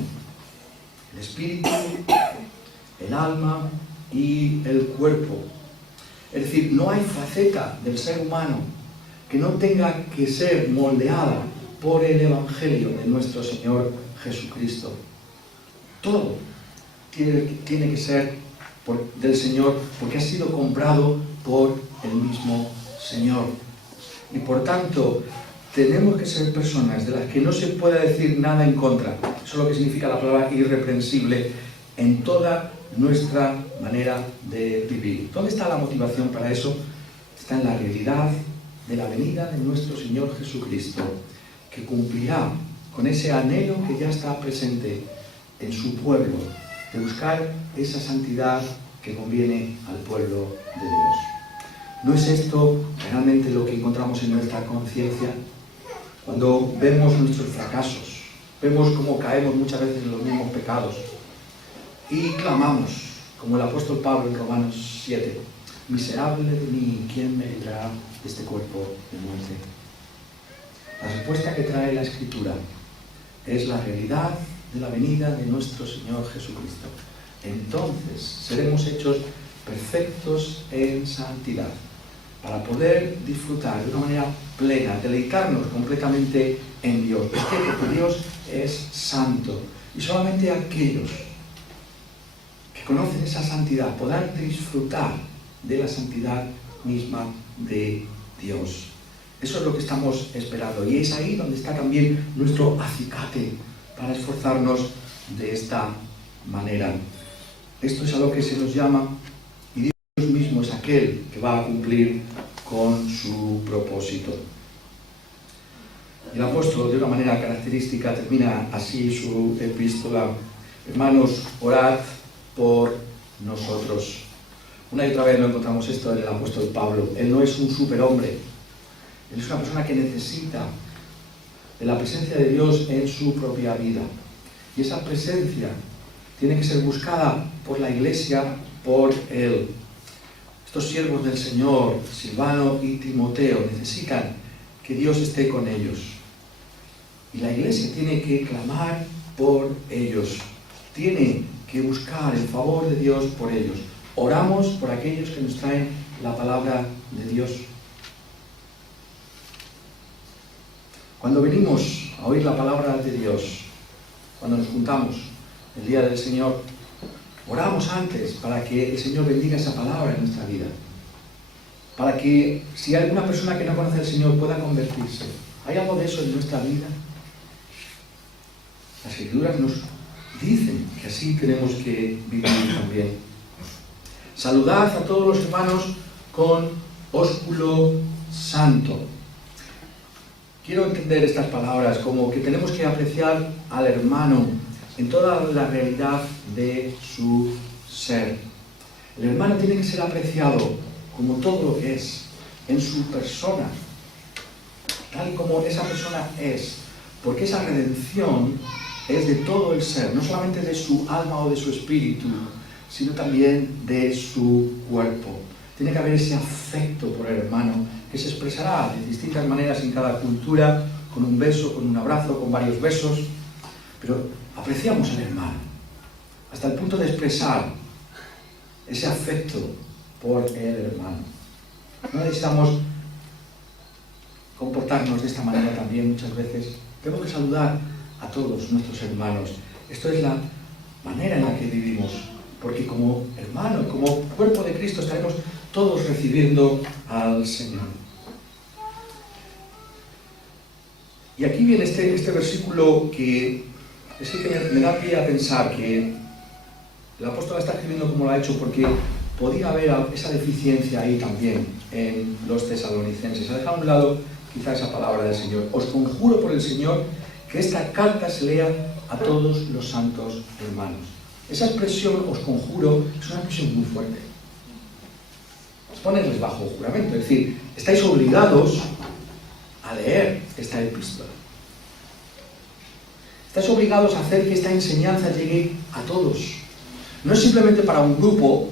el espíritu, el alma y el cuerpo. Es decir, no hay faceta del ser humano que no tenga que ser moldeada por el Evangelio de nuestro Señor Jesucristo. Todo tiene que ser del Señor, porque ha sido comprado por el mismo Señor. Y por tanto, tenemos que ser personas de las que no se pueda decir nada en contra. Eso es lo que significa la palabra irreprensible en toda nuestra manera de vivir. ¿Dónde está la motivación para eso? Está en la realidad de la venida de nuestro Señor Jesucristo, que cumplirá con ese anhelo que ya está presente en su pueblo, de buscar esa santidad que conviene al pueblo de Dios. ¿No es esto realmente lo que encontramos en nuestra conciencia? Cuando vemos nuestros fracasos, vemos cómo caemos muchas veces en los mismos pecados, y clamamos, como el apóstol Pablo en Romanos 7, miserable de mí, ¿quién me librará de este cuerpo de muerte? La respuesta que trae la Escritura es la realidad de la venida de nuestro Señor Jesucristo. Entonces seremos hechos perfectos en santidad, para poder disfrutar de una manera plena, deleitarnos completamente en Dios. ¿Por qué? Porque Dios es santo y solamente aquellos que conocen esa santidad podrán disfrutar de la santidad misma de Dios. Eso es lo que estamos esperando y es ahí donde está también nuestro acicate para esforzarnos de esta manera. Esto es a lo que se nos llama, y Dios mismo es aquel que va a cumplir con su propósito. El apóstol, de una manera característica, termina así su epístola: hermanos, orad por nosotros. Una y otra vez lo encontramos esto en el apóstol Pablo. Él no es un superhombre. Él es una persona que necesita de la presencia de Dios en su propia vida. Y esa presencia tiene que ser buscada por la Iglesia, por él. Estos siervos del Señor, Silvano y Timoteo, necesitan que Dios esté con ellos. Y la Iglesia tiene que clamar por ellos. Tiene que buscar el favor de Dios por ellos. Oramos por aquellos que nos traen la palabra de Dios. Cuando venimos a oír la palabra de Dios, cuando nos juntamos el día del Señor, oramos antes para que el Señor bendiga esa palabra en nuestra vida. Para que si hay alguna persona que no conoce al Señor pueda convertirse. ¿Hay algo de eso en nuestra vida? Las Escrituras nos dicen que así tenemos que vivir también. Saludad a todos los hermanos con ósculo santo. Quiero entender estas palabras como que tenemos que apreciar al hermano en toda la realidad de su ser. El hermano tiene que ser apreciado como todo lo que es, en su persona, tal como esa persona es, porque esa redención es de todo el ser, no solamente de su alma o de su espíritu, sino también de su cuerpo. Tiene que haber ese afecto por el hermano que se expresará de distintas maneras en cada cultura, con un beso, con un abrazo, con varios besos, pero apreciamos al hermano hasta el punto de expresar ese afecto por el hermano. No necesitamos comportarnos de esta manera también muchas veces. Tenemos que saludar a todos nuestros hermanos. Esto es la manera en la que vivimos, porque como hermano, como cuerpo de Cristo estaremos todos recibiendo al Señor. Y aquí viene este versículo que es el que me da pie a pensar que el apóstol está escribiendo como lo ha hecho porque podía haber esa deficiencia ahí también en los tesalonicenses. Ha dejado a un lado quizá esa palabra del Señor. Os conjuro por el Señor que esta carta se lea a todos los santos hermanos. Esa expresión, os conjuro, es una expresión muy fuerte. Os ponerles bajo juramento, es decir, estáis obligados a leer esta epístola. Estáis obligados a hacer que esta enseñanza llegue a todos. No es simplemente para un grupo,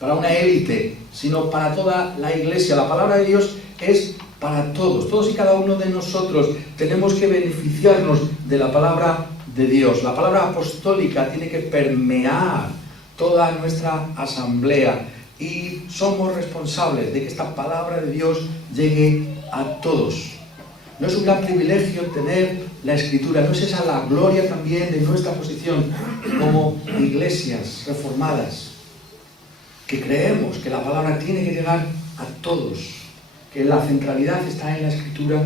para una élite, sino para toda la Iglesia. La palabra de Dios es para todos. Todos y cada uno de nosotros tenemos que beneficiarnos de la palabra de Dios. La palabra apostólica tiene que permear toda nuestra asamblea y somos responsables de que esta palabra de Dios llegue a todos. No es un gran privilegio tener la Escritura, no es esa la gloria también de nuestra posición como iglesias reformadas, que creemos que la palabra tiene que llegar a todos, que la centralidad está en la Escritura.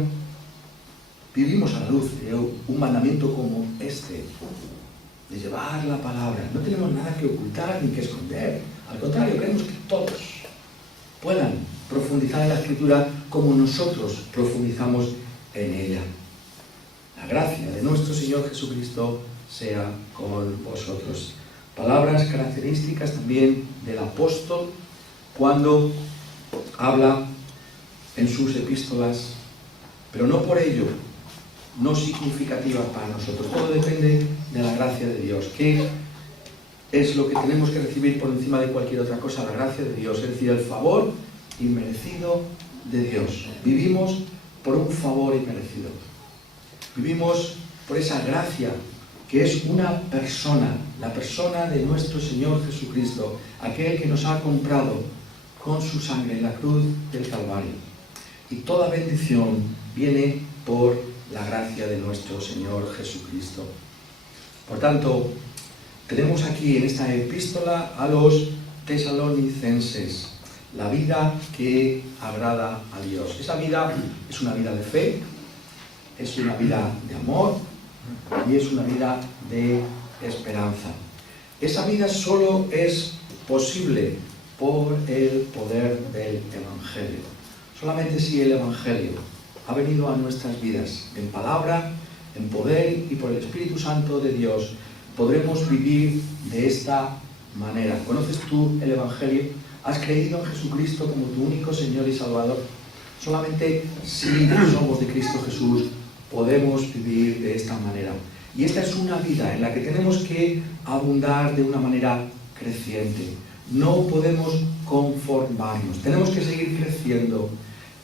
Vivimos a la luz de un mandamiento como este, de llevar la palabra. No tenemos nada que ocultar ni que esconder. Al contrario, queremos que todos puedan profundizar en la Escritura como nosotros profundizamos en ella. La gracia de nuestro Señor Jesucristo sea con vosotros. Palabras características también del apóstol cuando habla en sus epístolas, pero no por ello no significativas para nosotros. Todo depende de la gracia de Dios, que es lo que tenemos que recibir por encima de cualquier otra cosa, la gracia de Dios, es decir, el favor inmerecido de Dios. Vivimos por un favor inmerecido. Vivimos por esa gracia que es una persona, la persona de nuestro Señor Jesucristo, aquel que nos ha comprado con su sangre en la cruz del Calvario. Y toda bendición viene por la gracia de nuestro Señor Jesucristo. Por tanto, tenemos aquí en esta epístola a los tesalonicenses la vida que agrada a Dios. Esa vida es una vida de fe, es una vida de amor y es una vida de esperanza. Esa vida solo es posible por el poder del Evangelio. Solamente si el Evangelio ha venido a nuestras vidas en palabra, en poder y por el Espíritu Santo de Dios, podremos vivir de esta manera. ¿Conoces tú el Evangelio? ¿Has creído en Jesucristo como tu único Señor y Salvador? Solamente si somos de Cristo Jesús podemos vivir de esta manera. Y esta es una vida en la que tenemos que abundar de una manera creciente. No podemos conformarnos. Tenemos que seguir creciendo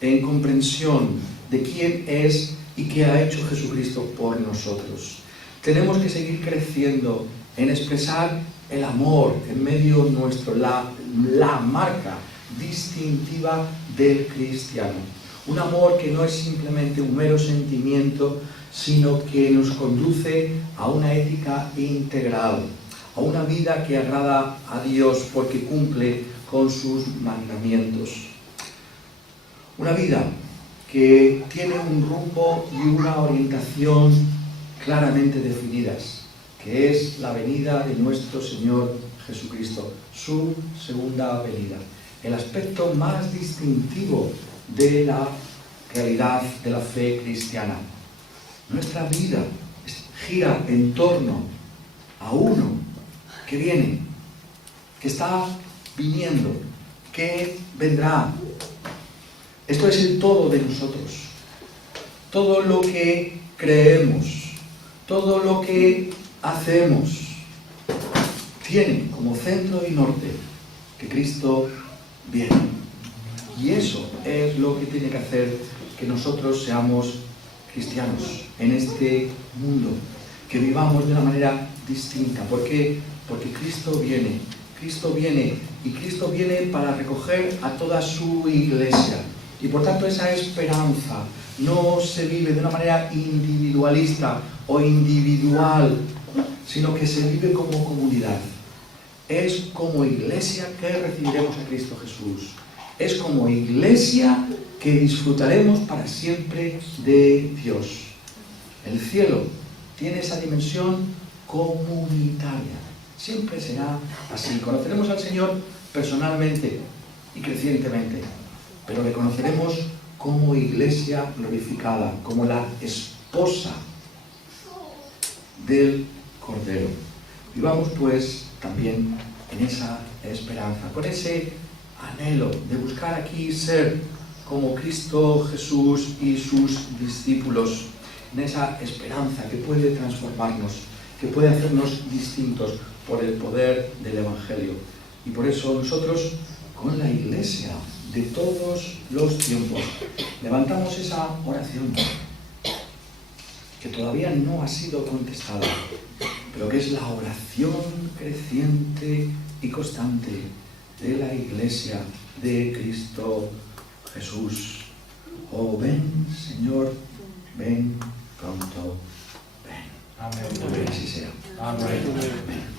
en comprensión de quién es y qué ha hecho Jesucristo por nosotros. Tenemos que seguir creciendo en expresar el amor en medio nuestro, la marca distintiva del cristiano. Un amor que no es simplemente un mero sentimiento, sino que nos conduce a una ética integral, a una vida que agrada a Dios porque cumple con sus mandamientos. Una vida que tiene un rumbo y una orientación claramente definidas, que es la venida de nuestro Señor Jesucristo, su segunda venida, el aspecto más distintivo de la realidad de la fe cristiana. Nuestra vida gira en torno a uno que viene, que está viniendo, que vendrá. Esto es el todo de nosotros. Todo lo que creemos, todo lo que hacemos, tiene como centro y norte que Cristo viene. Y eso es lo que tiene que hacer que nosotros seamos cristianos en este mundo, que vivamos de una manera distinta. ¿Por qué? Porque Cristo viene y Cristo viene para recoger a toda su iglesia. Y por tanto esa esperanza no se vive de una manera individualista o individual, sino que se vive como comunidad. Es como iglesia que recibiremos a Cristo Jesús. Es como iglesia que disfrutaremos para siempre de Dios. El cielo tiene esa dimensión comunitaria. Siempre será así. Conoceremos al Señor personalmente y crecientemente, pero le conoceremos como iglesia glorificada, como la esposa del Cordero. Vivamos pues también en esa esperanza, con ese anhelo de buscar aquí ser como Cristo Jesús y sus discípulos, en esa esperanza que puede transformarnos, que puede hacernos distintos por el poder del Evangelio. Y por eso nosotros, con la iglesia de todos los tiempos, levantamos esa oración que todavía no ha sido contestada, pero que es la oración creciente y constante de la iglesia de Cristo Jesús. Oh, ven, Señor, ven pronto, ven. Amén. Así sea. Amén. Amén.